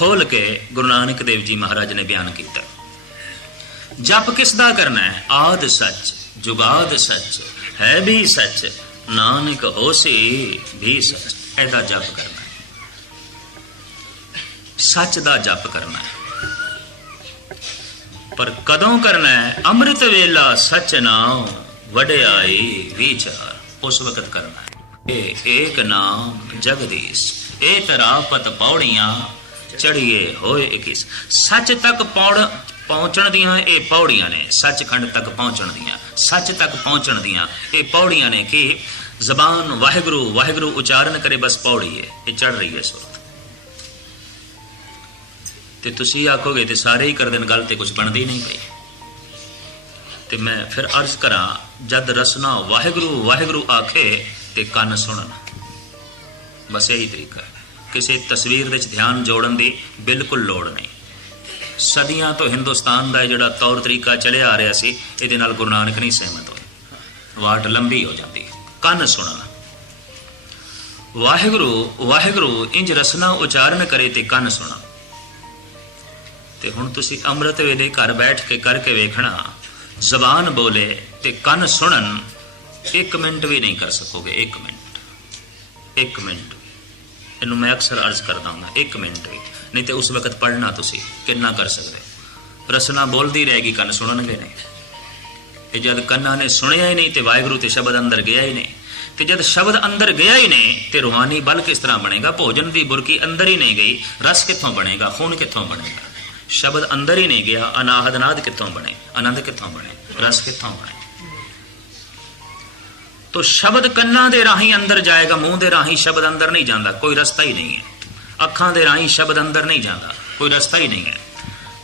ਖੋਲ ਕੇ ਗੁਰੂ ਨਾਨਕ ਦੇਵ ਜੀ ਮਹਾਰਾਜ ਨੇ ਬਿਆਨ ਕੀਤਾ। ਜਪ ਕਿਸ ਦਾ ਕਰਨਾ ਹੈ? ਆਦ ਸੱਚ, ਜੁਗਾਦ ਸੱਚ, ਹੈ ਵੀ ਸੱਚ, ਨਾਨਕ ਹੋਸੀ ਵੀ ਸੱਚ, ਇਹਦਾ ਜਪ ਕਰਨਾ ਸੱਚ ਦਾ ਜਪ ਕਰਨਾ ਹੈ। ਪਰ ਕਦੋਂ ਕਰਨਾ ਹੈ? ਅੰਮ੍ਰਿਤ ਵੇਲਾ ਸਚ ਨਾਮ ਵਡਿਆਈ ਵਿਚਾਰ, ਉਸ ਵਕਤ ਕਰਨਾ ਹੈ। ਏਕ ਨਾਮ ਜਗਦੀਸ਼, ਇਹ ਤਰਾਪਤ ਪੌੜੀਆਂ ਚੜੀਏ ਹੋਏ ਇਕਿਸ ਸੱਚ ਤੱਕ ਪਹੁੰਚਣ ਦੀਆਂ ਇਹ ਪੌੜੀਆਂ ਨੇ, ਸੱਚਖੰਡ ਤੱਕ ਪਹੁੰਚਣ ਦੀਆਂ। ਸੱਚ ਤੱਕ ਪਹੁੰਚਣ ਦੀਆਂ ਇਹ ਪੌੜੀਆਂ ਨੇ ਕਿ ਜ਼ਬਾਨ ਵਾਹਿਗੁਰੂ ਵਾਹਿਗੁਰੂ ਉਚਾਰਨ ਕਰੇ ਬਸ ਪੌੜੀ ਹੈ ਇਹ ਚੜ ਰਹੀ ਹੈ ਇਸ ਤੇ ਤੁਸੀਂ ਆਖੋਗੇ ਤੇ ਸਾਰੇ ਹੀ ਕਰ ਦੇਣ ਗੱਲ ਤੇ ਕੁਝ ਬਣਦੀ ਨਹੀਂ ਪਈ। ਤੇ ਮੈਂ ਫਿਰ ਅਰਜ਼ ਕਰਾਂ, ਜਦ ਰਸਨਾ ਵਾਹਿਗੁਰੂ ਵਾਹਿਗੁਰੂ ਆਖੇ ਤੇ ਕੰਨ ਸੁਣਨ। ਬਸ ਇਹੀ ਤਰੀਕਾ ਹੈ। ਕਿਸੇ ਤਸਵੀਰ ਵਿੱਚ ਧਿਆਨ ਜੋੜਨ ਦੀ ਬਿਲਕੁਲ ਲੋੜ ਨਹੀਂ। ਸਦੀਆਂ ਤੋਂ ਹਿੰਦੁਸਤਾਨ ਦਾ ਜਿਹੜਾ ਤੌਰ ਤਰੀਕਾ ਚੱਲਿਆ ਆ ਰਿਹਾ ਸੀ, ਇਹਦੇ ਨਾਲ ਗੁਰੂ ਨਾਨਕ ਨਹੀਂ ਸਹਿਮਤ ਹੋਏ। ਵਾਟ ਲੰਬੀ ਹੋ ਜਾਂਦੀ ਕੰਨ ਸੁਣਨ। ਵਾਹਿਗੁਰੂ ਵਾਹਿਗੁਰੂ, ਇੰਜ ਰਸਨਾ ਉਚਾਰਨ ਕਰੇ ਤੇ ਕੰਨ ਸੁਣਨ ਤੇ ਹੁਣ ਤੁਸੀਂ ਅੰਮ੍ਰਿਤ ਵੇਲੇ ਘਰ ਬੈਠ ਕੇ ਕਰਕੇ ਵੇਖਣਾ, ਜ਼ਬਾਨ ਬੋਲੇ ਤੇ ਕੰਨ ਸੁਣਨ 1 ਮਿੰਟ ਵੀ ਨਹੀਂ ਕਰ ਸਕੋਗੇ 1 ਮਿੰਟ। 1 ਮਿੰਟ। ਇਹਨੂੰ ਮੈਂ ਅਕਸਰ ਅਰਜ਼ ਕਰਦਾ ਹਾਂ 1 ਮਿੰਟ ਵੀ। ਨਹੀਂ ਤੇ ਉਸ ਵਕਤ ਪੜਨਾ ਤੁਸੀਂ, ਕਿੰਨਾ ਕਰ ਸਕਦੇ? ਰਸਨਾ ਬੋਲਦੀ ਰਹੇਗੀ, ਕੰਨ ਸੁਣਨਗੇ ਨਹੀਂ। ਤੇ ਜਦ ਕੰਨਾਂ ਨੇ ਸੁਣਿਆ ਹੀ ਨਹੀਂ ਤੇ ਵਾਹਿਗੁਰੂ ਤੇ ਸ਼ਬਦ ਅੰਦਰ ਗਿਆ ਹੀ ਨਹੀਂ। ਤੇ ਜਦ ਸ਼ਬਦ ਅੰਦਰ ਗਿਆ ਹੀ ਨਹੀਂ ਤੇ ਰੂਹਾਨੀ ਬਲ ਕਿਸ ਤਰ੍ਹਾਂ ਬਣੇਗਾ? ਭੋਜਨ ਦੀ ਬੁਰਕੀ ਅੰਦਰ ਹੀ ਨਹੀਂ ਗਈ, ਰਸ ਕਿੱਥੋਂ ਬਣੇਗਾ? ਖੂਨ ਕਿੱਥੋਂ ਬਣੇਗਾ? ਸ਼ਬਦ ਅੰਦਰ ਹੀ ਨਹੀਂ ਗਿਆ, ਅਨਾਹਦ ਨਾਦ ਕਿੱਥੋਂ ਬਣੇ? ਆਨੰਦ ਕਿੱਥੋਂ ਬਣੇ? ਰਸ ਕਿੱਥੋਂ ਬਣੇ? ਤੋ ਸ਼ਬਦ ਕੰਨਾਂ ਦੇ ਰਾਹੀਂ ਅੰਦਰ ਜਾਏਗਾ, ਮੂੰਹ ਦੇ ਰਾਹੀਂ ਸ਼ਬਦ ਅੰਦਰ ਨਹੀਂ ਜਾਂਦਾ, ਕੋਈ ਰਸਤਾ ਹੀ ਨਹੀਂ ਹੈ। ਅੱਖਾਂ ਦੇ ਰਾਹੀਂ ਸ਼ਬਦ ਅੰਦਰ ਨਹੀਂ ਜਾਂਦਾ, ਕੋਈ ਰਸਤਾ ਹੀ ਨਹੀਂ ਹੈ।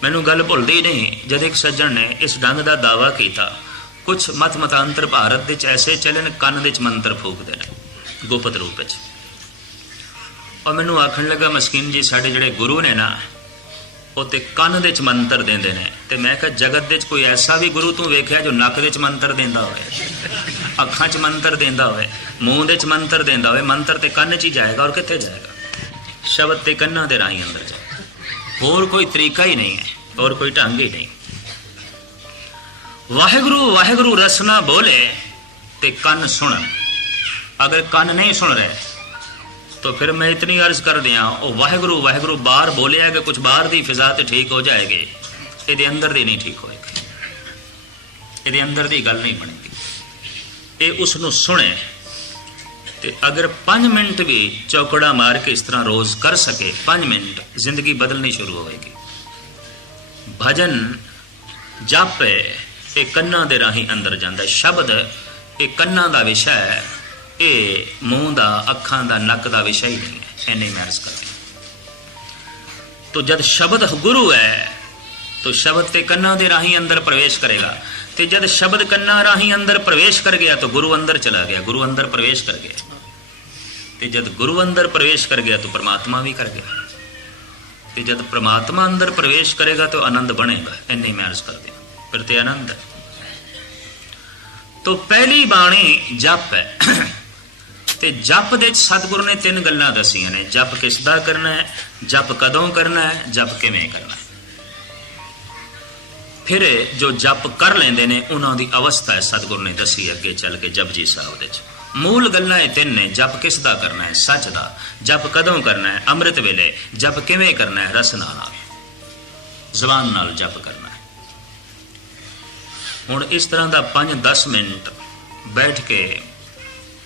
ਮੈਨੂੰ ਗੱਲ ਭੁੱਲਦੀ ਨਹੀਂ, ਜਦ ਇੱਕ ਸੱਜਣ ਨੇ ਇਸ ਡੰਗ ਦਾ ਦਾਵਾ ਕੀਤਾ ਕੁਝ ਮਤ ਮਤਾਂਤਰ ਭਾਰਤ ਵਿੱਚ ਐਸੇ ਚੱਲਣ, ਕੰਨ ਦੇ ਚ ਮੰਤਰ ਫੂਕਦੇ ਨੇ, ਗੁਪਤ ਰੂਪ ਵਿੱਚ। ਔਰ ਮੈਨੂੰ ਆਖਣ ਲੱਗਾ, ਮਸਕੀਨ ਜੀ, ਸਾਡੇ ਜਿਹੜੇ ਗੁਰੂ ਨੇ ਨਾ ਉਹ ਤੇ ਕੰਨ ਦੇ ਚ ਮੰਤਰ ਦਿੰਦੇ ਨੇ। ਤੇ ਮੈਂ ਕਿਹਾ, ਜਗਤ ਦੇ ਚ ਕੋਈ ਐਸਾ ਵੀ ਗੁਰੂ ਤੂੰ ਵੇਖਿਆ ਜੋ ਨੱਕ ਦੇ ਚ ਮੰਤਰ ਦਿੰਦਾ ਹੋਵੇ? ਅੱਖਾਂ ਚ ਮੰਤਰ ਦਿੰਦਾ ਹੋਵੇ, ਮੂੰਹ ਦੇ ਚ ਮੰਤਰ ਦਿੰਦਾ ਹੋਵੇ, ਮੰਤਰ ਤੇ ਕੰਨ ਚ ਹੀ ਜਾਏਗਾ ਔਰ ਕਿੱਥੇ ਜਾਏਗਾ? ਸ਼ਬਦ ਤੇ ਕੰਨਾਂ ਦੇ ਰਾਹੀਂ ਅੰਦਰ ਜਾਏਗਾ ਹੋਰ ਕੋਈ ਤਰੀਕਾ ਹੀ ਨਹੀਂ ਹੈ, ਹੋਰ ਕੋਈ ਢੰਗ ਹੀ ਨਹੀਂ। ਵਾਹਿਗੁਰੂ ਵਾਹਿਗੁਰੂ ਰਸਨਾ ਬੋਲੇ ਤੇ ਕੰਨ ਸੁਣਨ। ਅਗਰ ਕੰਨ ਨਹੀਂ ਸੁਣ ਰਹੇ तो फिर मैं इतनी अर्ज कर दिया ਉਹ ਵਾਹਿਗੁਰੂ ਵਾਹਿਗੁਰੂ ਬਾਹਰ ਬੋਲਿਆ ਕਿ ਕੁਝ ਬਾਹਰ ਦੀ ਫਿਜ਼ਾ ਤੇ ਠੀਕ ਹੋ ਜਾਏਗੀ ਇਹਦੇ ਅੰਦਰ ਦੀ ਨਹੀਂ ਠੀਕ ਹੋਏਗੀ ਇਹਦੇ ਅੰਦਰ ਦੀ ਗੱਲ ਨਹੀਂ ਬਣੇਗੀ ਇਹ ਉਸ ਨੂੰ ਸੁਣੇ ਤੇ ਅਗਰ 5 ਮਿੰਟ ਵੀ ਚੌਕੜਾ ਮਾਰ ਕੇ ਇਸ ਤਰ੍ਹਾਂ ਰੋਜ਼ ਕਰ ਸਕੇ 5 ਮਿੰਟ ਜ਼ਿੰਦਗੀ ਬਦਲਣੀ ਸ਼ੁਰੂ ਹੋਏਗੀ ਭਜਨ ਜਪ ਹੈ, ਇਹ ਕੰਨਾਂ ਦੇ ਰਾਹੀਂ ਅੰਦਰ ਜਾਂਦਾ ਹੈ। ਸ਼ਬਦ ਇਹ ਕੰਨਾਂ ਦਾ ਵਿਸ਼ਾ ਹੈ ਇਹ ਮੂੰਹ ਦਾ, ਅੱਖਾਂ ਦਾ, ਨੱਕ ਦਾ ਵਿਸ਼ਾ ਹੀ ਨਹੀਂ ਹੈ। ਐਨੇ ਮੈਂ ਅਰਜ਼ ਕਰਦਾ ਤੋ ਜਦ ਸ਼ਬਦ ਗੁਰੂ ਹੈ, ਤੋ ਸ਼ਬਦ ਤੇ ਕੰਨਾਂ ਦੇ ਰਾਹੀਂ ਅੰਦਰ ਪ੍ਰਵੇਸ਼ ਕਰੇਗਾ। ਤੇ ਜਦ ਸ਼ਬਦ ਕੰਨਾਂ ਰਾਹੀਂ ਅੰਦਰ ਪ੍ਰਵੇਸ਼ ਕਰ ਗਿਆ, ਤਾਂ ਗੁਰੂ ਅੰਦਰ ਚਲਾ ਗਿਆ। ਗੁਰੂ ਅੰਦਰ ਪ੍ਰਵੇਸ਼ ਕਰ ਗਿਆ। ਤੇ ਜਦ ਗੁਰੂ ਅੰਦਰ ਪ੍ਰਵੇਸ਼ ਕਰ ਗਿਆ, ਤਾਂ ਪ੍ਰਮਾਤਮਾ ਵੀ ਕਰ ਗਿਆ। ਤੇ ਜਦ ਪ੍ਰਮਾਤਮਾ ਅੰਦਰ ਪ੍ਰਵੇਸ਼ ਕਰੇਗਾ, ਤਾਂ ਆਨੰਦ ਬਣੇਗਾ। ਐਨੇ ਮੈਂ ਅਰਜ਼ ਕਰਦੇ ਫਿਰ ਤੇ ਆਨੰਦ ਹੈ। ਤੋ ਪਹਿਲੀ ਬਾਣੀ ਜਪ ਹੈ। ਤੇ ਜਪ ਦੇ ਵਿੱਚ ਸਤਿਗੁਰੂ ਨੇ ਤਿੰਨ ਗੱਲਾਂ ਦਸੀਆਂ ਨੇ। ਜਪ ਕਿਸ ਦਾ ਕਰਨਾ ਹੈ? ਜਪ ਕਦੋਂ ਕਰਨਾ ਹੈ? ਜਪ ਕਿਵੇਂ ਕਰਨਾ ਹੈ? ਫਿਰ ਜੋ ਜਪ ਕਰ ਲੈਂਦੇ ਨੇ, ਉਹਨਾਂ ਦੀ ਅਵਸਥਾ ਹੈ ਸਤਿਗੁਰੂ ਨੇ ਦੱਸੀ ਅੱਗੇ ਚੱਲ ਕੇ ਜਪਜੀ ਸਾਹਿਬ ਦੇ ਵਿੱਚ। ਮੂਲ ਗੱਲਾਂ ਇਹ ਤਿੰਨ ਨੇ, ਜਪ ਕਿਸ ਦਾ ਕਰਨਾ ਹੈ? ਸੱਚ ਦਾ। ਜਪ ਕਦੋਂ ਕਰਨਾ ਹੈ? ਅੰਮ੍ਰਿਤ ਵੇਲੇ। ਜਪ ਕਿਵੇਂ ਕਰਨਾ ਹੈ? ਰਸਨਾ ਨਾਲ। ਜ਼ਬਾਨ ਨਾਲ ਜਪ ਕਰਨਾ ਹੈ। ਹੁਣ ਇਸ ਤਰ੍ਹਾਂ ਦਾ 5-10 ਮਿੰਟ ਬੈਠ ਕੇ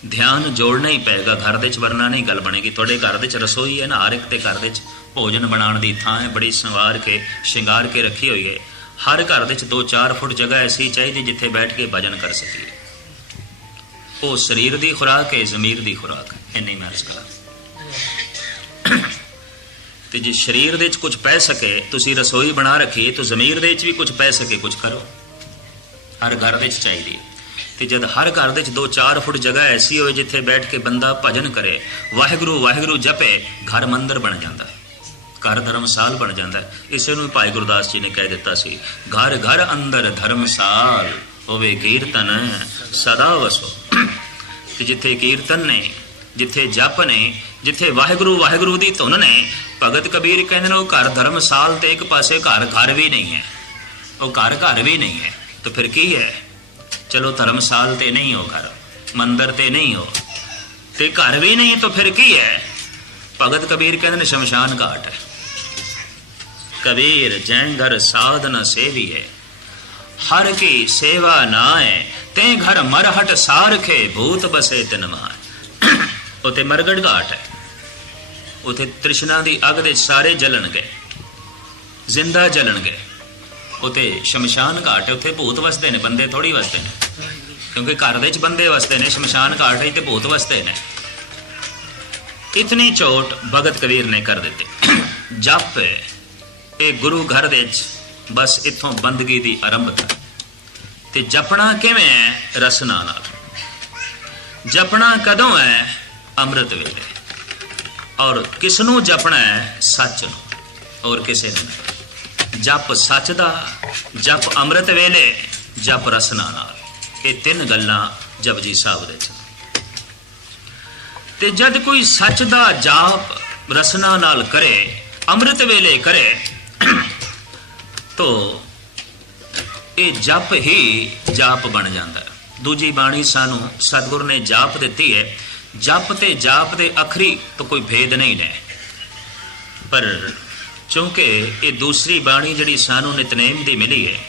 ਧਿਆਨ ਜੋੜਨਾ ਹੀ ਪਏਗਾ, ਘਰ ਦੇ ਚ ਵਰਨਾ ਨਹੀਂ ਗੱਲ ਬਣੇਗੀ। ਤੁਹਾਡੇ ਘਰ ਦੇ ਚ ਰਸੋਈ ਹੈ ਨਾ, ਹਰ ਇੱਕ ਦੇ ਘਰ ਦੇ ਚ ਭੋਜਨ ਬਣਾਉਣ ਦੀ ਥਾਂ ਹੈ, ਬੜੀ ਸੰਵਾਰ ਕੇ, ਸ਼ਿੰਗਾਰ ਕੇ ਰੱਖੀ ਹੋਈ ਹੈ। ਹਰ ਘਰ ਦੇ ਚ 2-4 ਫੁੱਟ ਜਗ੍ਹਾ ਐਸੀ ਚਾਹੀਦੀ ਜਿੱਥੇ ਬੈਠ ਕੇ ਭਜਨ ਕਰ ਸਕੀਏ। ਉਹ ਸਰੀਰ ਦੀ ਖੁਰਾਕ ਹੈ, ਜ਼ਮੀਰ ਦੀ ਖੁਰਾਕ ਹੈ। ਇੰਨੀ ਮੈਂ ਅਰਜ਼ ਕਰਾਂ। ਤੇ ਜੇ ਸਰੀਰ ਦੇ ਵਿੱਚ ਕੁਝ ਪੈ ਸਕੇ, ਤੁਸੀਂ ਰਸੋਈ ਬਣਾ ਰੱਖੀ ਤਾਂ ਜ਼ਮੀਰ ਦੇ ਵਿੱਚ ਵੀ ਕੁਝ ਪੈ ਸਕੇ, ਕੁਝ ਕਰੋ। ਹਰ ਘਰ ਦੇ ਵਿੱਚ ਚਾਹੀਦੀ ਹੈ। ਤੇ ਜਦ ਹਰ ਘਰ ਦੇ ਵਿੱਚ 2-4 ਫੁੱਟ ਜਗ੍ਹਾ ਐਸੀ ਹੋਵੇ ਜਿੱਥੇ ਬੈਠ ਕੇ ਬੰਦਾ ਭਜਨ ਕਰੇ, ਵਾਹਿਗੁਰੂ ਵਾਹਿਗੁਰੂ ਜਪੇ, ਘਰ ਮੰਦਰ ਬਣ ਜਾਂਦਾ ਹੈ। ਘਰ ਧਰਮਸਾਲ ਬਣ ਜਾਂਦਾ ਇਸੇ ਨੂੰ ਭਾਈ ਗੁਰਦਾਸ ਜੀ ਨੇ ਕਹਿ ਦਿੱਤਾ ਸੀ, ਘਰ ਘਰ ਅੰਦਰ ਧਰਮਸਾਲ ਹੋਵੇ ਕੀਰਤਨ, ਸਦਾ ਵਸੋ। ਕਿ ਜਿੱਥੇ ਕੀਰਤਨ ਨੇ, ਜਿੱਥੇ ਜਪ ਨੇ, ਜਿੱਥੇ ਵਾਹਿਗੁਰੂ ਵਾਹਿਗੁਰੂ ਦੀ ਧੁਨ ਨੇ, ਭਗਤ ਕਬੀਰ ਕਹਿੰਦੇ ਨੇ ਉਹ ਘਰ ਧਰਮਸਾਲ ਤੇ ਇੱਕ ਪਾਸੇ ਘਰ ਘਰ ਵੀ ਨਹੀਂ ਹੈ। ਉਹ ਘਰ ਘਰ ਵੀ ਨਹੀਂ ਹੈ। ਤਾਂ ਫਿਰ ਕੀ ਹੈ? ਚਲੋ ਧਰਮਸਾਲ ਤੇ ਨਹੀਂ ਹੋ ਘਰ, ਮੰਦਰ ਤੇ ਨਹੀਂ ਹੋ। ਤੇ ਘਰ ਵੀ ਨਹੀਂ ਤਾਂ ਫਿਰ ਕੀ ਹੈ? ਭਗਤ ਕਬੀਰ ਕਹਿੰਦੇ ਨੇ ਸ਼ਮਸ਼ਾਨ ਘਾਟ ਹੈ। ਕਬੀਰ ਜੈ ਘਰ ਸਾਧ ਨ ਸੇਵੀਏ ਹਰ ਕੀ ਸੇਵਾ ਨਾ ਹੈ ਤੇ ਘਰ ਮਰਹਟ ਸਾਰਖੇ ਭੂਤ ਬਸੇ ਤਿਨ ਮਾਰ ਉਤੇ ਮਰਗੜ ਘਾਟ ਹੈ। ਉਥੇ ਤ੍ਰਿਸ਼ਨਾ ਦੀ ਅਗ ਦੇ ਸਾਰੇ ਜਲਣ ਗਏ, ਜ਼ਿੰਦਾ ਜਲਣ ਗਏ। ਉਤੇ ਸ਼ਮਸ਼ਾਨ ਘਾਟ ਹੈ, ਉਥੇ ਭੂਤ ਵਸਦੇ ਨੇ, ਬੰਦੇ ਥੋੜੀ ਵਸਦੇ ਨੇ। ਕਿਉਂਕਿ ਘਰ ਦੇ ਵਿੱਚ ਬੰਦੇ ਵਸਦੇ ਨੇ, ਸ਼ਮਸ਼ਾਨ ਘਾਟ ਹੈ ਤੇ ਭੂਤ ਵਸਦੇ ਨੇ। ਇਤਨੀ ਚੋਟ ਭਗਤ ਕਬੀਰ ਨੇ ਕਰ ਦਿੱਤੀ। ਜਪ ਇਹ ਗੁਰੂ ਘਰ ਦੇ ਵਿੱਚ ਬਸ ਇਥੋਂ ਬੰਦਗੀ ਦੀ ਆਰੰਭਤਾ ਤੇ ਜਪਣਾ ਕਿਵੇਂ ਹੈ? ਰਸਨਾ ਨਾਲ। ਜਪਣਾ ਕਦੋਂ ਹੈ? ਅੰਮ੍ਰਿਤ ਵੇਲੇ। ਔਰ ਕਿਸ ਨੂੰ ਜਪਣਾ ਹੈ? ਸੱਚ ਨੂੰ। ਔਰ ਕਿਸੇ ਨੂੰ ਜਪ ਸੱਚ ਦਾ, ਜਪ ਅੰਮ੍ਰਿਤ ਵੇਲੇ, ਜਪ ਰਸਨਾ ਨਾਲ। ਇਹ ਤਿੰਨ ਗੱਲਾਂ ਜਪਜੀ ਸਾਹਿਬ ਦੇ ਚ ਤੇ ਜਦ ਕੋਈ ਸੱਚ ਦਾ ਜਾਪ ਰਸਨਾ ਨਾਲ ਕਰੇ, ਅੰਮ੍ਰਿਤ ਵੇਲੇ ਕਰੇ, ਤੋ ਇਹ ਜਪ ਹੀ ਜਾਪ ਬਣ ਜਾਂਦਾ। ਦੂਜੀ ਬਾਣੀ ਸਾਨੂੰ ਸਤਿਗੁਰ ਨੇ ਜਾਪ ਦਿੱਤੀ ਹੈ। ਜਪ ਤੇ ਜਾਪ ਦੇ ਅਖਰੀ ਤੋਂ ਕੋਈ ਭੇਦ ਨਹੀਂ ਨੇ। ਪਰ ਕਿਉਂਕਿ ਇਹ ਦੂਸਰੀ ਬਾਣੀ ਜਿਹੜੀ ਸਾਨੂੰ ਨਿਤਨੇਮ ਦੀ ਮਿਲੀ ਹੈ।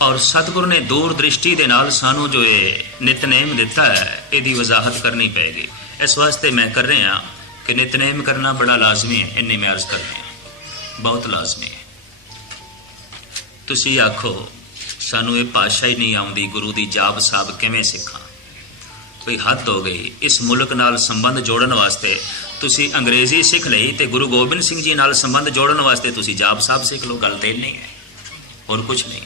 ਔਰ ਸਤਿਗੁਰ ਨੇ ਦੂਰ ਦ੍ਰਿਸ਼ਟੀ ਦੇ ਨਾਲ ਸਾਨੂੰ ਜੋ ਇਹ ਨਿਤਨੇਮ ਦਿੱਤਾ ਹੈ, ਇਹਦੀ ਵਜ਼ਾਹਤ ਕਰਨੀ ਪਏਗੀ। ਇਸ ਵਾਸਤੇ ਮੈਂ ਕਰ ਰਿਹਾ ਕਿ ਨਿਤਨੇਮ ਕਰਨਾ ਬੜਾ ਲਾਜ਼ਮੀ ਹੈ, ਇੰਨੀ ਮੈਂ ਅਰਜ਼ ਕਰ ਰਿਹਾ। ਬਹੁਤ ਲਾਜ਼ਮੀ ਹੈ। ਤੁਸੀਂ ਆਖੋ, ਸਾਨੂੰ ਇਹ ਭਾਸ਼ਾ ਹੀ ਨਹੀਂ ਆਉਂਦੀ, ਗੁਰੂ ਦੀ ਜਾਪ ਸਾਹਿਬ ਕਿਵੇਂ ਸਿੱਖਾਂ? ਕੋਈ ਹੱਦ ਹੋ ਗਈ। ਇਸ ਮੁਲਕ ਨਾਲ ਸੰਬੰਧ ਜੋੜਨ ਵਾਸਤੇ ਤੁਸੀਂ ਅੰਗਰੇਜ਼ੀ ਸਿੱਖ ਲਈ ਤੇ ਗੁਰੂ ਗੋਬਿੰਦ ਸਿੰਘ ਜੀ ਨਾਲ ਸੰਬੰਧ ਜੋੜਨ ਵਾਸਤੇ ਤੁਸੀਂ ਜਾਪ ਸਾਹਿਬ ਸਿੱਖ ਲਓ, ਗੱਲ ਤੇ ਨਹੀਂ ਹੈ। ਹੋਰ ਕੁਝ ਨਹੀਂ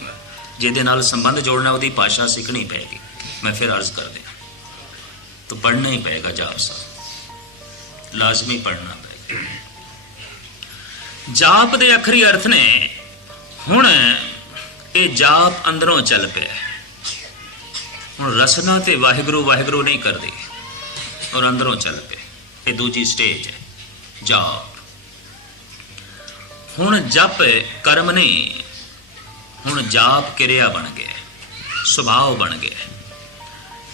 ਜਿਹਦੇ ਨਾਲ ਸੰਬੰਧ ਜੋੜਨਾ ਉਹਦੀ ਭਾਸ਼ਾ ਸਿੱਖਣੀ ਪਏਗੀ ਮੈਂ ਫਿਰ ਅਰਜ਼ ਕਰ ਦਿਆਂ ਤਾਂ ਪੜ੍ਹਨਾ ਹੀ ਪਏਗਾ ਜਾਪ ਸਾਹਿਬ। ਲਾਜ਼ਮੀ ਪੜ੍ਹਨਾ ਪਏਗਾ। ਜਾਪ ਦੇ ਅਖਰੀ ਅਰਥ ਨੇ, ਹੁਣ ਇਹ ਜਾਪ ਅੰਦਰੋਂ ਚੱਲ ਪਿਆ ਹੁਣ ਰਸਨਾ ਤੇ ਵਾਹਿਗੁਰੂ ਵਾਹਿਗੁਰੂ ਨਹੀਂ ਕਰਦੇ। ਔਰ ਅੰਦਰੋਂ ਚੱਲ ਪਏ। ਇਹ ਦੂਜੀ ਸਟੇਜ ਹੈ। ਜਾਪ ਹੁਣ ਜਪ ਕਰਮ ਨਹੀਂ ਹੁਣ ਜਾਪ ਕਿਰਿਆ ਬਣ ਗਿਆ ਸੁਭਾਅ ਬਣ ਗਿਆ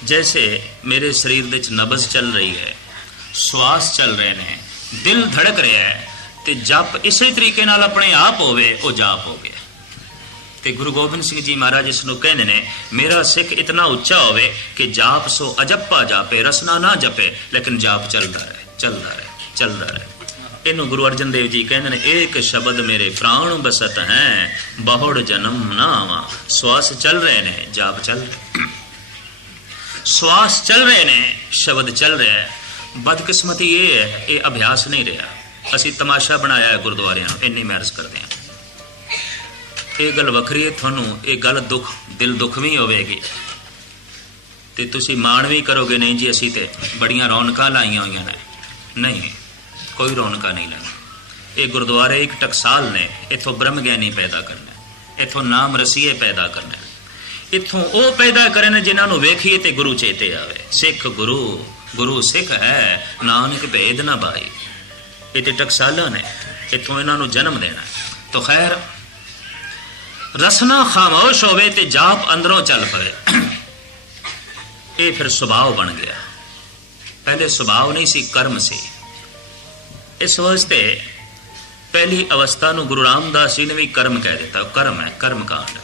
ਜੈਸੇ ਮੇਰੇ ਸਰੀਰ ਦੇ ਵਿੱਚ ਨਬਜ਼ ਚੱਲ ਰਹੀ ਹੈ, ਸਵਾਸ ਚੱਲ ਰਹੇ ਨੇ, ਦਿਲ ਧੜਕ ਰਿਹਾ ਹੈ, ਤੇ ਜਪ ਇਸੇ ਤਰੀਕੇ ਨਾਲ ਆਪਣੇ ਆਪ ਹੋਵੇ, ਉਹ ਜਾਪ ਹੋ ਗਿਆ ਤੇ ਗੁਰੂ ਗੋਬਿੰਦ ਸਿੰਘ ਜੀ ਮਹਾਰਾਜ ਇਸ ਨੂੰ ਕਹਿੰਦੇ ਨੇ, ਮੇਰਾ ਸਿੱਖ ਇਤਨਾ ਉੱਚਾ ਹੋਵੇ ਕਿ ਜਾਪ ਸੋ ਅਜੱਪਾ ਜਾਪੇ, ਰਸਨਾ ਨਾ ਜਪੇ, ਲੇਕਿਨ ਜਾਪ ਚੱਲਦਾ ਰਹੇ ਚੱਲਦਾ ਰਹੇ ਚੱਲਦਾ ਰਹੇ। ਇਹਨੂੰ ਗੁਰੂ ਅਰਜਨ ਦੇਵ ਜੀ ਕਹਿੰਦੇ ਨੇ ਇੱਕ ਸ਼ਬਦ ਮੇਰੇ ਪ੍ਰਾਣ ਬਸਤ ਹੈ, ਬਹੁੜ ਜਨਮ ਨਾ ਆਵਾਂ ਸਵਾਸ ਚੱਲ ਰਹੇ ਨੇ, ਜਾਪ ਚੱਲ ਸਵਾਸ ਚੱਲ ਰਹੇ ਨੇ, ਸ਼ਬਦ ਚੱਲ ਰਿਹਾ ਹੈ। ਬਦਕਿਸਮਤੀ ਇਹ ਹੈ, ਇਹ ਅਭਿਆਸ ਨਹੀਂ ਰਿਹਾ। ਅਸੀਂ ਤਮਾਸ਼ਾ ਬਣਾਇਆ ਹੈ ਗੁਰਦੁਆਰਿਆਂ ਨੂੰ, ਇੰਨੀ ਮਹਿਰਸ ਕਰਦੇ ਹਾਂ। ਇਹ ਗੱਲ ਵੱਖਰੀ ਹੈ, ਤੁਹਾਨੂੰ ਇਹ ਗੱਲ ਦੁੱਖ, ਦਿਲ ਦੁੱਖ ਵੀ ਹੋਵੇਗੀ। ਤੇ ਤੁਸੀਂ ਮਾਣ ਵੀ ਕਰੋਗੇ, ਨਹੀਂ ਜੀ, ਅਸੀਂ ਤੇ ਬੜੀਆਂ ਰੌਣਕਾਂ ਲਾਈਆਂ ਹੋਈਆਂ ਨੇ। ਨਹੀਂ, ਕੋਈ ਰੌਣਕਾਂ ਨਹੀਂ ਲਾਈ ਇਹ ਗੁਰਦੁਆਰੇ ਇੱਕ ਟਕਸਾਲ ਨੇ, ਇਥੋਂ ਬ੍ਰਹਮ ਗਿਆਨੀ ਪੈਦਾ ਕਰਨਾ ਇਥੋਂ ਨਾਮ ਰਸੀਏ ਪੈਦਾ ਕਰਨਾ ਇਥੋਂ ਉਹ ਪੈਦਾ ਕਰਨ ਜਿਨ੍ਹਾਂ ਨੂੰ ਵੇਖੀਏ ਤੇ ਗੁਰੂ ਚੇਤੇ ਆਵੇ। ਸਿੱਖ ਗੁਰੂ ਗੁਰੂ ਸਿੱਖ ਹੈ, ਨਾਨਕ ਭੇਦ ਨਾ ਬਾਈ ਇਹ ਤੇ ਟਕਸਾਲਾਂ ਨੇ, ਇਥੋਂ ਇਹਨਾਂ ਨੂੰ ਜਨਮ ਦੇਣਾ ਤਾਂ ਖੈਰ ਰਸਨਾ ਖਾਮੋਸ਼ ਹੋਵੇ ਤੇ ਜਾਪ ਅੰਦਰੋਂ ਚੱਲ ਪਵੇ। ਇਹ ਫਿਰ ਸੁਭਾਅ ਬਣ ਗਿਆ। ਪਹਿਲੇ ਸੁਭਾਅ ਨਹੀਂ ਸੀ, ਕਰਮ ਸੀ। ਇਸ ਵਾਸਤੇ ਪਹਿਲੀ ਅਵਸਥਾ ਨੂੰ ਗੁਰੂ ਰਾਮਦਾਸ ਜੀ ਨੇ ਵੀ ਕਰਮ ਕਹਿ ਦਿੱਤਾ। ਕਰਮ ਹੈ, ਕਰਮ ਕਾਂਡ।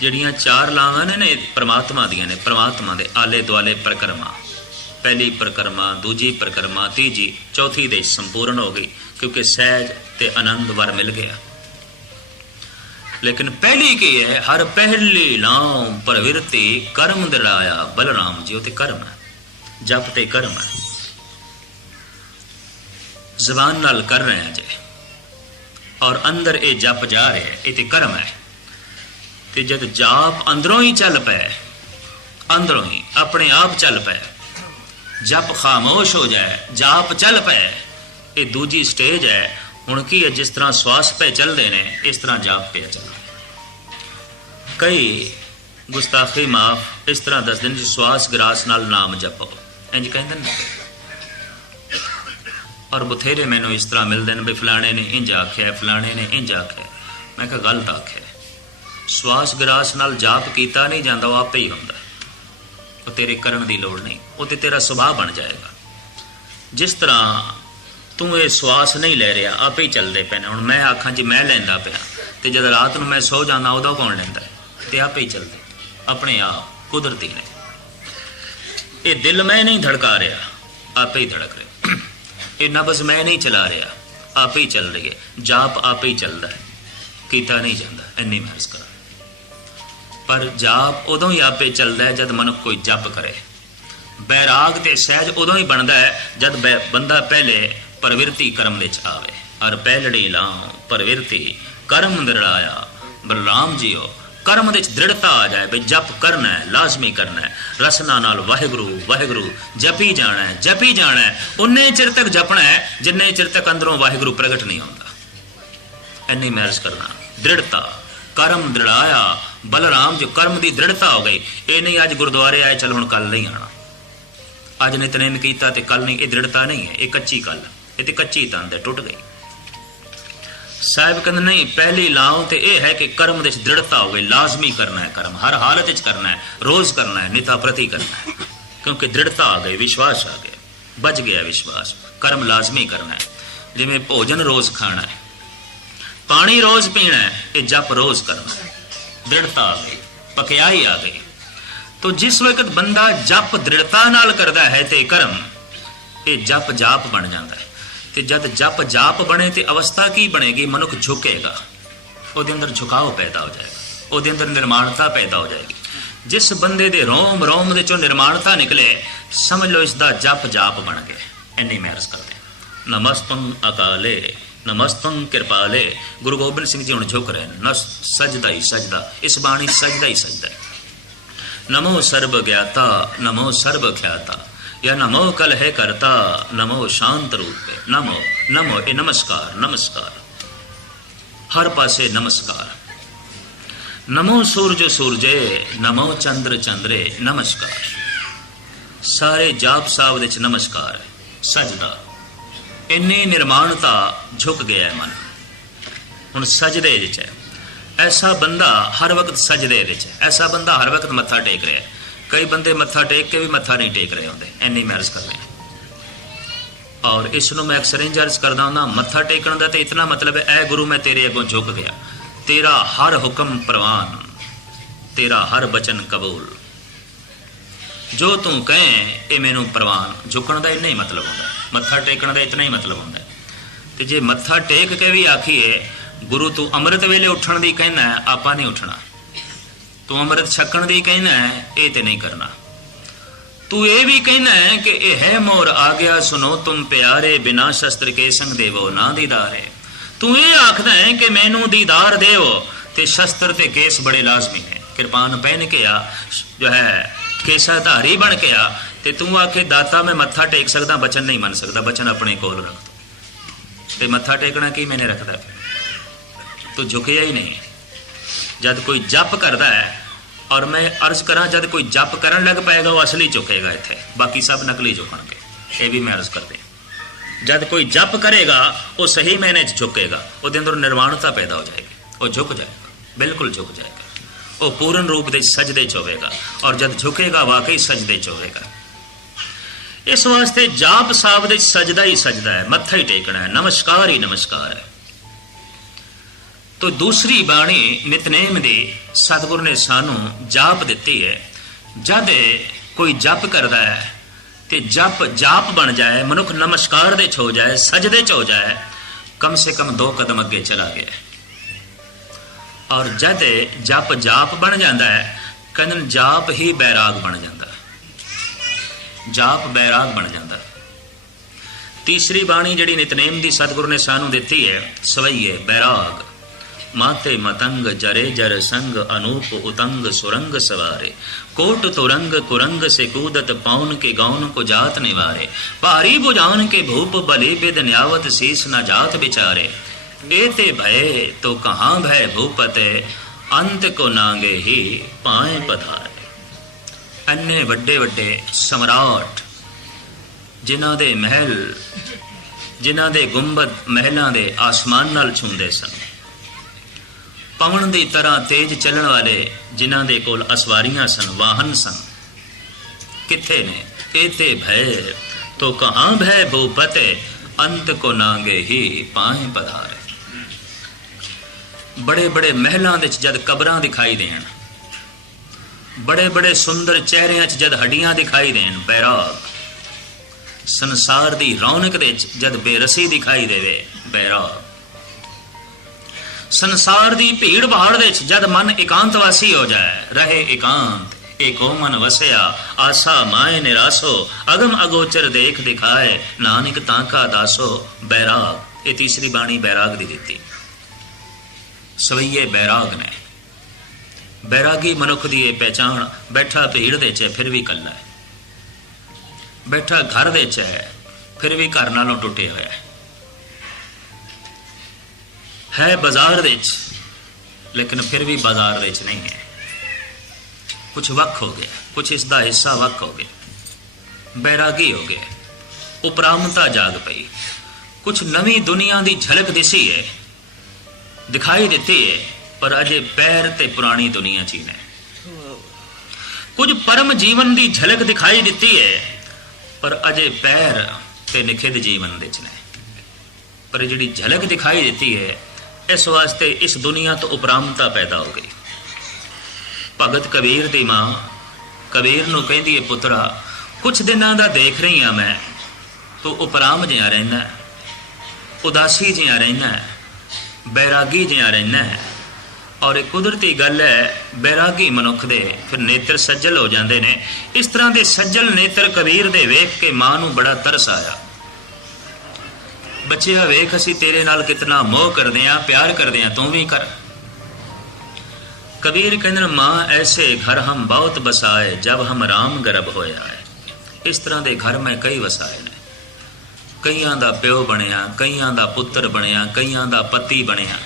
ਜਿਹੜੀਆਂ ਚਾਰ ਲਾਵਾਂ ਨੇ ਨੇ ਪ੍ਰਮਾਤਮਾ ਦੀਆਂ ਨੇ, ਪ੍ਰਮਾਤਮਾ ਦੇ ਆਲੇ ਦੁਆਲੇ ਪ੍ਰਕਰਮਾ। ਪਹਿਲੀ ਪ੍ਰਕਰਮਾ, ਦੂਜੀ ਪ੍ਰਕਰਮਾ, ਤੀਜੀ, ਚੌਥੀ ਦੇ ਸੰਪੂਰਨ ਹੋ ਗਈ, ਕਿਉਂਕਿ ਸਹਿਜ ਤੇ ਆਨੰਦ ਵਰ ਮਿਲ ਗਿਆ। ਲੇਕਿਨ ਪਹਿਲੀ ਕੀ ਹੈ? ਹਰ ਪਹਿਲੀ ਨਾਮ ਪ੍ਰਵਿਰਤੀ ਕਰਮ ਦਰਾਇਆ ਬਲਰਾਮ ਜੀ, ਉਹ ਤੇ ਕਰਮ ਹੈ। ਜਪ ਤੇ ਕਰਮ ਹੈ। ਜ਼ਬਾਨ ਨਾਲ ਕਰ ਰਹੇ ਹਾਂ ਜੇ। ਔਰ ਅੰਦਰ ਇਹ ਜਪ ਜਾ ਰਿਹਾ ਹੈ, ਇਹ ਤੇ ਕਰਮ ਹੈ। ਤੇ ਜਦ ਜਾਪ ਅੰਦਰੋਂ ਹੀ ਚੱਲ ਪਏ ਅੰਦਰੋਂ ਹੀ, ਆਪਣੇ ਆਪ ਚੱਲ ਪਏ ਜਪ ਖਾਮੋਸ਼ ਹੋ ਜਾਏ, ਜਾਪ ਚੱਲ ਪਏ ਇਹ ਦੂਜੀ ਸਟੇਜ ਹੈ। ਹੁਣ ਕੀ ਹੈ, ਜਿਸ ਤਰ੍ਹਾਂ ਸਵਾਸ ਪੈ ਚੱਲਦੇ ਨੇ, ਇਸ ਤਰ੍ਹਾਂ ਜਾਪ ਪਿਆ ਚੱਲਦਾ ਕਈ ਗੁਸਤਾਖੀ ਮਾਫ ਇਸ ਤਰ੍ਹਾਂ ਦੱਸਦੇ ਨੇ ਸਵਾਸ ਗਰਾਸ ਨਾਲ ਨਾਮ ਜਪੋ। ਇੰਜ ਕਹਿੰਦੇ ਨੇ। ਔਰ ਬਥੇਰੇ ਮੈਨੂੰ ਇਸ ਤਰ੍ਹਾਂ ਮਿਲਦੇ ਨੇ ਵੀ ਫਲਾਣੇ ਨੇ ਇੰਜ ਆਖਿਆ, ਫਲਾਣੇ ਨੇ ਇੰਜ ਆਖਿਆ। ਮੈਂ ਕਿਹਾ ਗਲਤ ਆਖਿਆ। ਸਵਾਸ ਗਰਾਸ ਨਾਲ ਜਾਪ ਕੀਤਾ ਨਹੀਂ ਜਾਂਦਾ, ਉਹ ਆਪੇ ਹੀ ਹੁੰਦਾ। ਉਹ ਤੇਰੇ ਕਰਨ ਦੀ ਲੋੜ ਨਹੀਂ, ਉਹ ਤੇ ਤੇਰਾ ਸੁਭਾਅ ਬਣ ਜਾਏਗਾ। ਜਿਸ ਤਰ੍ਹਾਂ ਤੂੰ ਇਹ ਸਵਾਸ ਨਹੀਂ ਲੈ ਰਿਹਾ, ਆਪੇ ਹੀ ਚੱਲਦੇ ਪਏ ਨੇ ਹੁਣ ਮੈਂ ਆਖਾਂ, ਜੀ ਮੈਂ ਲੈਂਦਾ ਪਿਆ, ਤੇ ਜਦ ਰਾਤ ਨੂੰ ਮੈਂ ਸੌ ਜਾਂਦਾ, ਉਹਦਾ ਕੌਣ ਲੈਂਦਾ? ਤੇ ਆਪੇ ਹੀ ਚੱਲਦੇ। ਆਪਣੇ ਆਪ ਕੁਦਰਤੀ ਨੇ। ਇਹ ਦਿਲ ਮੈਂ ਨਹੀਂ ਧੜਕਾ ਰਿਹਾ, ਆਪੇ ਹੀ ਧੜਕ ਰਿਹਾ। ਇਹ ਨਬਜ਼ ਮੈਂ ਨਹੀਂ ਚਲਾ ਰਿਹਾ, ਆਪੇ ਹੀ ਚੱਲ ਰਹੀ ਹੈ। ਜਾਪ ਆਪੇ ਹੀ ਚੱਲਦਾ ਹੈ। ਕੀਤਾ ਨਹੀਂ ਜਾਂਦਾ, ਇੰਨੀ ਮਹਿਸ ਕਰ। ਪਰ ਜਾਪ ਉਦੋਂ ਹੀ ਆਪੇ ਚੱਲਦਾ ਹੈ, ਜਦ ਮਨੁੱਖ ਕੋਈ ਜਪ ਕਰੇ। ਬੈਰਾਗ ਤੇ ਸਹਿਜ ਉਦੋਂ ਹੀ ਬਣਦਾ ਹੈ, ਜਦ ਬੈ- ਬੰਦਾ ਪਹਿਲੇ ਪ੍ਰਵਿਰਤੀ ਕਰਮ ਵਿੱਚ ਆਵੇ। ਅਰ ਪਹਿਲੜੀ ਲਾਂ ਪ੍ਰਵਿਰਤੀ। ਕਰਮ ਨਿਰਲਾਇਆ ਬਲਰਾਮ ਜੀਓ। ਕਰਮ ਦੇ ਵਿੱਚ ਦ੍ਰਿੜਤਾ ਆ ਜਾਏ ਬਈ ਜਪ ਕਰਨਾ ਹੈ, ਲਾਜ਼ਮੀ ਕਰਨਾ ਹੈ। ਰਸਨਾ ਨਾਲ ਵਾਹਿਗੁਰੂ ਵਾਹਿਗੁਰੂ, ਜਪੀ ਜਾਣਾ ਹੈ, ਜਪੀ ਜਾਣਾ ਹੈ। ਉਨੇ ਚਿਰ ਤੱਕ ਜਪਣਾ ਹੈ, ਜਿੰਨੇ ਚਿਰ ਤੱਕ ਅੰਦਰੋਂ ਵਾਹਿਗੁਰੂ ਪ੍ਰਗਟ ਨਹੀਂ ਹੁੰਦਾ। ਇੰਨੀ ਮੈਰਜ਼ ਕਰਨਾ ਦ੍ਰਿੜਤਾ। ਕਰਮ ਦ੍ਰਿੜਾਇਆ, ਬਲਰਾਮ ਜੋ ਕਰਮ ਦੀ ਦ੍ਰਿੜਤਾ ਹੋ ਗਈ। ਇਹ ਨਹੀਂ ਅੱਜ ਗੁਰਦੁਆਰੇ ਆਏ, ਚਲ ਹੁਣ ਕੱਲ ਨਹੀਂ ਆਣਾ ਅੱਜ ਨੇ ਤਨੇਨ ਕੀਤਾ ਤੇ ਕੱਲ ਨਹੀਂ, ਇਹ ਦ੍ਰਿੜਤਾ ਨਹੀਂ ਹੈ, ਇਹ ਕੱਚੀ ਕੱਲ ਇਹ ਤੇ ਕੱਚੀ ਤੰਦ ਹੈ, ਟੁੱਟ ਗਈ। ਸਾਹਿਬ ਕਹਿੰਦੇ, ਨਹੀਂ, ਪਹਿਲੀ ਲਾਉ ਤੇ ਇਹ ਹੈ ਕਿ ਕਰਮ ਦੇ ਵਿੱਚ ਦ੍ਰਿੜਤਾ ਹੋ ਗਈ। ਲਾਜ਼ਮੀ ਕਰਨਾ ਹੈ ਕਰਮ। ਹਰ ਹਾਲਤ ਵਿੱਚ ਕਰਨਾ ਹੈ। ਰੋਜ਼ ਕਰਨਾ ਹੈ ਨਿਤਾ ਪ੍ਰਤੀ ਕਰਨਾ ਹੈ। ਕਿਉਂਕਿ ਦ੍ਰਿੜਤਾ ਆ ਗਈ, ਵਿਸ਼ਵਾਸ ਆ ਗਿਆ। ਬਚ ਗਿਆ ਵਿਸ਼ਵਾਸ। ਕਰਮ ਲਾਜ਼ਮੀ ਕਰਨਾ ਹੈ। ਜਿਵੇਂ ਭੋਜਨ ਰੋਜ਼ ਖਾਣਾ ਹੈ। ਪਾਣੀ ਰੋਜ਼ ਪੀਣਾ ਹੈ, ਇਹ ਜਪ ਰੋਜ਼ ਕਰਨਾ ਹੈ। ਦ੍ਰਿੜਤਾ ਆ ਗਈ, ਪਕਿਆਈ ਆ ਗਈ। ਤੋ ਜਿਸ ਵਕਤ ਬੰਦਾ ਜਪ ਦ੍ਰਿੜਤਾ ਨਾਲ ਕਰਦਾ ਹੈ ਤੇ ਕਰਮ, ਇਹ ਜਪ ਜਾਪ ਬਣ ਜਾਂਦਾ ਹੈ। ਤੇ ਜਦ ਜਪ ਜਾਪ ਬਣੇ ਤੇ ਅਵਸਥਾ ਕੀ ਬਣੇਗੀ, ਮਨੁੱਖ ਝੁਕੇਗਾ। ਉਹਦੇ ਅੰਦਰ ਝੁਕਾਓ ਪੈਦਾ ਹੋ ਜਾਏਗਾ। ਉਹਦੇ ਅੰਦਰ ਨਿਰਮਾਣਤਾ ਪੈਦਾ ਹੋ ਜਾਏਗੀ। ਜਿਸ ਬੰਦੇ ਦੇ ਰੋਮ ਰੋਮ ਦੇ ਚੋਂ ਨਿਰਮਾਣਤਾ ਨਿਕਲੇ, ਸਮਝ ਲਓ ਇਸ ਦਾ ਜਪ ਜਾਪ ਬਣ ਗਿਆ। ਇੰਨੀ ਮਹਿਰਸ ਕਰਦੇ ਹਾਂ। ਨਮਸਤੰ ਅਕਾਲੇ, ਨਮਸਤੰ ਕਿਰਪਾਲੇ। ਗੁਰੂ ਗੋਬਿੰਦ ਸਿੰਘ ਜੀ ਹੁਣ ਝੁਕ ਰਹੇ ਨੇ। ਸਜਦਾ ਹੀ ਸਜਦਾ, ਇਸ ਬਾਣੀ 'ਚ ਸਜਦਾ ਹੀ ਸਜਦਾ ਨਮੋ ਸਰਬ ਗਿਆਤਾ, ਨਮੋ ਸਰਬ ਖਿਆਤਾ। या नमो कल है करता नमो शांत रूप है नमो नमो ਇਹ ਨਮਸਕਾਰ ਨਮਸਕਾਰ ਹਰ ਪਾਸੇ ਨਮਸਕਾਰ ਨਮੋ ਸੂਰਜ ਸੂਰਜੇ ਨਮੋ ਚੰਦਰ ਚੰਦਰੇ ਨਮਸਕਾਰ ਸਾਰੇ ਜਾਪ ਸਾਹਿਬ ਦੇ ਚ ਨਮਸਕਾਰ ਹੈ ਸਜਦਾ ਇੰਨੀ ਨਿਰਮਾਣਤਾ ਝੁਕ ਗਿਆ ਹੈ ਮਨ ਹੁਣ ਸਜਦੇ ਵਿੱਚ ਹੈ ਐਸਾ ਬੰਦਾ ਹਰ ਵਕਤ ਸਜਦੇ ਵਿੱਚ ਹੈ ਐਸਾ ਬੰਦਾ ਹਰ ਵਕਤ ਮੱਥਾ ਟੇਕ ਰਿਹਾ ਹੈ ਕਈ ਬੰਦੇ ਮੱਥਾ ਟੇਕ ਕੇ ਵੀ ਮੱਥਾ ਨਹੀਂ ਟੇਕ ਰਹੇ ਹੁੰਦੇ ਐਨੀ ਮੈਰਜ ਕਰ ਰਹੇ ਔਰ ਇਸ ਨੂੰ ਮੈਂ ਅਕਸਰ ਇੰਜਰਜ ਕਰਦਾ ਹੁੰਦਾ, ਮੱਥਾ ਟੇਕਣ ਦਾ ਤੇ ਇਤਨਾ ਮਤਲਬ ਹੈ, ਐ ਗੁਰੂ, ਮੈਂ ਤੇਰੇ ਅੱਗੋਂ ਝੁਕ ਗਿਆ। ਤੇਰਾ ਹਰ ਹੁਕਮ ਪ੍ਰਵਾਨ, ਤੇਰਾ ਹਰ ਬਚਨ ਕਬੂਲ। ਜੋ ਤੂੰ ਕਹੇ, ਇਹ ਮੈਨੂੰ ਪ੍ਰਵਾਨ। ਝੁਕਣ ਦਾ ਇੰਨਾ ਹੀ ਮਤਲਬ ਹੁੰਦਾ, ਮੱਥਾ ਟੇਕਣ ਦਾ ਇਤਨਾ ਹੀ ਮਤਲਬ ਹੁੰਦਾ। ਤੇ ਜੇ ਮੱਥਾ ਟੇਕ ਕੇ ਵੀ ਆਖੀਏ, ਗੁਰੂ, ਤੂੰ ਅੰਮ੍ਰਿਤ ਵੇਲੇ ਉੱਠਣ ਦੀ ਕਹਿੰਦਾ ਆਪਾਂ ਨਹੀਂ ਉੱਠਣਾ। ਤੂੰ ਅੰਮ੍ਰਿਤ ਛਕਣ ਦੀ ਕਹਿੰਦਾ ਹੈ, ਇਹ ਤੇ ਨਹੀਂ ਕਰਨਾ। ਤੂੰ ਇਹ ਵੀ ਕਹਿੰਦਾ ਹੈ ਕਿ ਇਹ ਹੈ ਮੋਰ ਆ ਗਿਆ ਸੁਨੋ ਤੁਮ ਪਿਆਰੇ ਬਿਨਾ ਸ਼ਸਤਰ ਕੇ ਸੰਗ ਦੇਵੋ ਨਾ ਦੀਦਾਰ। ਦੀਦਾਰੇ ਤੂੰ ਇਹ ਆਖਦਾ ਹੈ ਕਿ ਮੈਨੂੰ ਦੀਦਾਰ ਦੇਵੋ ਤੇ ਸ਼ਸਤਰ ਤੇ ਕੇਸ ਬੜੇ ਲਾਜ਼ਮੀ ਹੈ ਕਿਰਪਾਨ ਪਹਿਨ ਕੇ ਆ ਜੋ ਹੈ ਕੇਸਾ ਧਾਰੀ ਬਣ ਕੇ ਆ ਤੇ ਤੂੰ ਆਖੇ ਦਾਤਾ ਮੈਂ ਮੱਥਾ ਟੇਕ ਸਕਦਾ ਬਚਨ ਨਹੀਂ ਮੰਨ ਸਕਦਾ ਬਚਨ ਆਪਣੇ ਕੋਲ ਰੱਖ। ਤੇ ਮੱਥਾ ਟੇਕਣਾ ਕੀ ਮੈਨੇ ਰੱਖਦਾ ਫਿਰ? ਤੂੰ ਝੁਕਿਆ ਹੀ ਨਹੀਂ। ਜਦ ਕੋਈ ਜਪ ਕਰਦਾ ਹੈ, ਔਰ ਮੈਂ ਅਰਜ਼ ਕਰਾਂ ਜਦ ਕੋਈ ਜਪ ਕਰਨ ਲੱਗ ਪਏਗਾ, ਉਹ ਅਸਲੀ ਝੁਕੇਗਾ ਇੱਥੇ। ਬਾਕੀ ਸਭ ਨਕਲੀ ਝੁਕਣਗੇ। ਇਹ ਵੀ ਮੈਂ ਅਰਜ਼ ਕਰਦੇ ਜਦ ਕੋਈ ਜਪ ਕਰੇਗਾ, ਉਹ ਸਹੀ ਮੈਨੇ ਚ ਝੁਕੇਗਾ। ਉਹਦੇ ਅੰਦਰ ਨਿਰਵਾਣਤਾ ਪੈਦਾ ਹੋ ਜਾਏਗੀ। ਉਹ ਝੁਕ ਜਾਏਗਾ। ਬਿਲਕੁਲ ਝੁਕ ਜਾਏਗਾ। ਉਹ ਪੂਰਨ ਰੂਪ ਦੇ ਸਜਦੇ ਚ ਹੋਵੇਗਾ। ਔਰ ਜਦ ਝੁਕੇਗਾ, ਵਾਕਈ ਸਜਦੇ ਚ ਹੋਵੇਗਾ। ਇਸ ਵਾਸਤੇ ਜਾਪ ਸਾਹਿਬ ਦੇ ਸਜਦਾ ਹੀ ਸਜਦਾ ਹੈ। ਮੱਥਾ ਹੀ ਟੇਕਣਾ ਹੈ। ਨਮਸਕਾਰ ਹੀ ਨਮਸਕਾਰ ਹੈ। ਤੋ ਦੂਸਰੀ ਬਾਣੀ ਨਿਤਨੇਮ ਦੀ ਸਤਿਗੁਰ ਨੇ ਸਾਨੂੰ ਜਾਪ ਦਿੱਤੀ ਹੈ। ਜਦ ਕੋਈ ਜਪ ਕਰਦਾ ਹੈ ਤੇ ਜਪ ਜਾਪ ਬਣ ਜਾਏ, ਮਨੁੱਖ ਨਮਸਕਾਰ ਦੇ ਚ ਹੋ ਜਾਏ, ਸਜਦੇ ਚ ਹੋ ਜਾਏ, ਕਮ ਸੇ ਕਮ ਦੋ ਕਦਮ ਅੱਗੇ ਚਲਾ ਗਿਆ ਔਰ ਜਦ ਜਪ ਜਾਪ ਬਣ ਜਾਂਦਾ ਹੈ ਕਹਿੰਦੇ ਜਾਪ ਹੀ ਬੈਰਾਗ ਬਣ ਜਾਂਦਾ ਜਾਪ ਬੈਰਾਗ ਬਣ ਜਾਂਦਾ ਤੀਸਰੀ ਬਾਣੀ ਜਿਹੜੀ ਨਿਤਨੇਮ ਦੀ ਸਤਿਗੁਰੂ ਨੇ ਸਾਨੂੰ ਦਿੱਤੀ ਹੈ, ਸਵਈਏ ਬੈਰਾਗ। माते मतंग जरे जर संग अनूप उतंग सुरंग सवारे कोट तुरंग कुरंग से कूदत पौन के गौन को जात निवारे भारी बुजान के भूप बले बेद न्यावत शीस न जात बिचारे एते भय तो कहाँ भय भूपते अंत को नांगे ही पाए पधारे अन्ने ਵੱਡੇ ਵੱਡੇ ਸਮਰਾਟ ਜਿਨ੍ਹਾਂ ਦੇ ਮਹਿਲ ਜਿਨ੍ਹਾਂ ਦੇ ਗੁੰਬਦ ਮਹਿਲਾਂ ਦੇ ਆਸਮਾਨ ਨਾਲ ਛੂੰਦੇ ਸਨ ਪਵਨ ਦੀ ਤਰ੍ਹਾਂ ਤੇਜ਼ ਚੱਲਣ ਵਾਲੇ ਜਿਨ੍ਹਾਂ ਦੇ ਕੋਲ ਅਸਵਾਰੀਆਂ ਸਨ, ਵਾਹਨ ਸਨ। ਕਿੱਥੇ ਨੇ? ਏਤੇ ਭੈ ਤੋ ਕਹਾਂ ਭੈ ਭੂਪਤੇ ਅੰਤ ਕੋ ਨਾਂਗੇ ਹੀ ਪਾਏ ਪਧਾਰੇ। ਬੜੇ ਬੜੇ ਮਹਿਲਾਂ ਵਿੱਚ ਜਦ ਕਬਰਾਂ ਦਿਖਾਈ ਦੇਣ, ਬੜੇ ਬੜੇ ਸੁੰਦਰ ਚਿਹਰਿਆਂ 'ਚ ਜਦ ਹੱਡੀਆਂ ਦਿਖਾਈ ਦੇਣ, ਬੈਰਾਗ। ਸੰਸਾਰ ਦੀ ਰੌਣਕ ਦੇ ਵਿੱਚ ਜਦ ਬੇਰਸੀ ਦਿਖਾਈ ਦੇਵੇ, ਬੈਰਾਗ। ਸੰਸਾਰ ਦੀ ਭੀੜ ਭਾੜ ਦੇ ਵਿੱਚ ਜਦ ਮਨ ਇਕਾਂਤਵਾਸੀ ਹੋ ਜਾਏ, ਰਹੇ ਇਕਾਂਤ ਏਕੋ ਮਨ ਵਸਿਆ, ਆਸਾ ਮਾਏ ਨਿਰਾਸੋ, ਅਗਮ ਅਗੋਚਰ ਦੇਖ ਦਿਖਾਏ, ਨਾਨਕ ਤਾਂ ਕਾ ਦਾਸੋ, ਬੈਰਾਗ, ਇਹ ਤੀਸਰੀ ਬਾਣੀ ਬੈਰਾਗ ਦੀ ਦਿੱਤੀ। ਸਵਈਏ ਬੈਰਾਗ ਨੇ। ਬੈਰਾਗੀ ਮਨੁੱਖ ਦੀ ਇਹ ਪਹਿਚਾਣ, ਬੈਠਾ ਭੀੜ ਦੇ ਚ ਫਿਰ ਵੀ ਇਕੱਲਾ ਹੈ। ਬੈਠਾ ਘਰ ਦੇ ਚ ਹੈ, ਫਿਰ ਵੀ ਘਰ ਨਾਲੋਂ ਟੁੱਟੇ ਹੋਇਆ ਹੈ। ਹੈ ਬਾਜ਼ਾਰ ਵਿੱਚ, ਲੇਕਿਨ ਫਿਰ ਵੀ ਬਾਜ਼ਾਰ ਵਿੱਚ ਨਹੀਂ ਹੈ। ਕੁਝ ਵੱਖ ਹੋ ਗਿਆ ਕੁਝ ਇਸ ਦਾ ਹਿੱਸਾ ਵੱਖ ਹੋ ਗਿਆ। ਬੈਰਾਗੀ ਹੋ ਗਿਆ, ਉਪਰਾਮਤਾ ਜਾਗ ਪਈ। ਕੁਝ ਨਵੀਂ ਦੁਨੀਆ ਦੀ ਝਲਕ ਦਿਸੀ ਹੈ, ਦਿਖਾਈ ਦਿੱਤੀ ਹੈ, ਪਰ ਅਜੇ ਪੈਰ ਤੇ ਪੁਰਾਣੀ ਦੁਨੀਆ 'ਚ ਹੀ। ਨੇ ਕੁਝ ਪਰਮ ਜੀਵਨ ਦੀ ਝਲਕ ਦਿਖਾਈ ਦਿੱਤੀ ਹੈ, ਪਰ ਅਜੇ ਪੈਰ ਤੇ ਨਿਖਿਧ ਜੀਵਨ ਵਿੱਚ ਨੇ ਪਰ ਜਿਹੜੀ ਝਲਕ ਦਿਖਾਈ ਦਿੱਤੀ ਹੈ ਇਸ ਵਾਸਤੇ ਇਸ ਦੁਨੀਆ ਤੋਂ ਉਪਰਾਮਤਾ ਪੈਦਾ ਹੋ ਗਈ। ਭਗਤ ਕਬੀਰ ਦੀ ਮਾਂ ਕਬੀਰ ਨੂੰ ਕਹਿੰਦੀ ਹੈ, ਪੁੱਤਰਾ ਕੁਝ ਦਿਨਾਂ ਦਾ ਦੇਖ ਰਹੀ ਆ ਮੈਂ। ਤੂੰ ਉਪਰਾਮ ਜਿਹਾ ਰਹਿਣਾ ਉਦਾਸੀ ਜਿਹਾ ਰਹਿਣਾ ਬੈਰਾਗੀ ਜਿਹਾ ਰਹਿਣਾ ਔਰ ਇਹ ਕੁਦਰਤੀ ਗੱਲ ਹੈ, ਬੈਰਾਗੀ ਮਨੁੱਖ ਦੇ ਫਿਰ ਨੇਤਰ ਸੱਜਲ ਹੋ ਜਾਂਦੇ ਨੇ। ਇਸ ਤਰ੍ਹਾਂ ਦੇ ਸੱਜਲ ਨੇਤਰ ਕਬੀਰ ਦੇ ਵੇਖ ਕੇ ਮਾਂ ਨੂੰ ਬੜਾ ਤਰਸ ਆਇਆ। ਬੱਚਿਆ ਵੇਖ ਅਸੀਂ ਤੇਰੇ ਨਾਲ ਕਿਤਨਾ ਮੋਹ ਕਰਦੇ ਆਂ ਪਿਆਰ ਕਰਦੇ ਆਂ ਤੂੰ ਵੀ ਕਰ। ਕਬੀਰ ਕਹਿੰਦੇ ਨੇ, ਮਾਂ ਐਸੇ ਘਰ ਹਮ ਬਹੁਤ ਬਸਾਏ ਜਬ ਹਮ ਰਾਮ ਗਰਭ ਹੋਇਆ ਹੈ ਇਸ ਤਰ੍ਹਾਂ ਦੇ ਘਰ ਮੈਂ ਕਈ ਵਸਾਏ ਨੇ। ਕਈਆਂ ਦਾ ਪਿਓ ਬਣਿਆ ਕਈਆਂ ਦਾ ਪੁੱਤਰ ਬਣਿਆ ਕਈਆਂ ਦਾ ਪਤੀ ਬਣਿਆ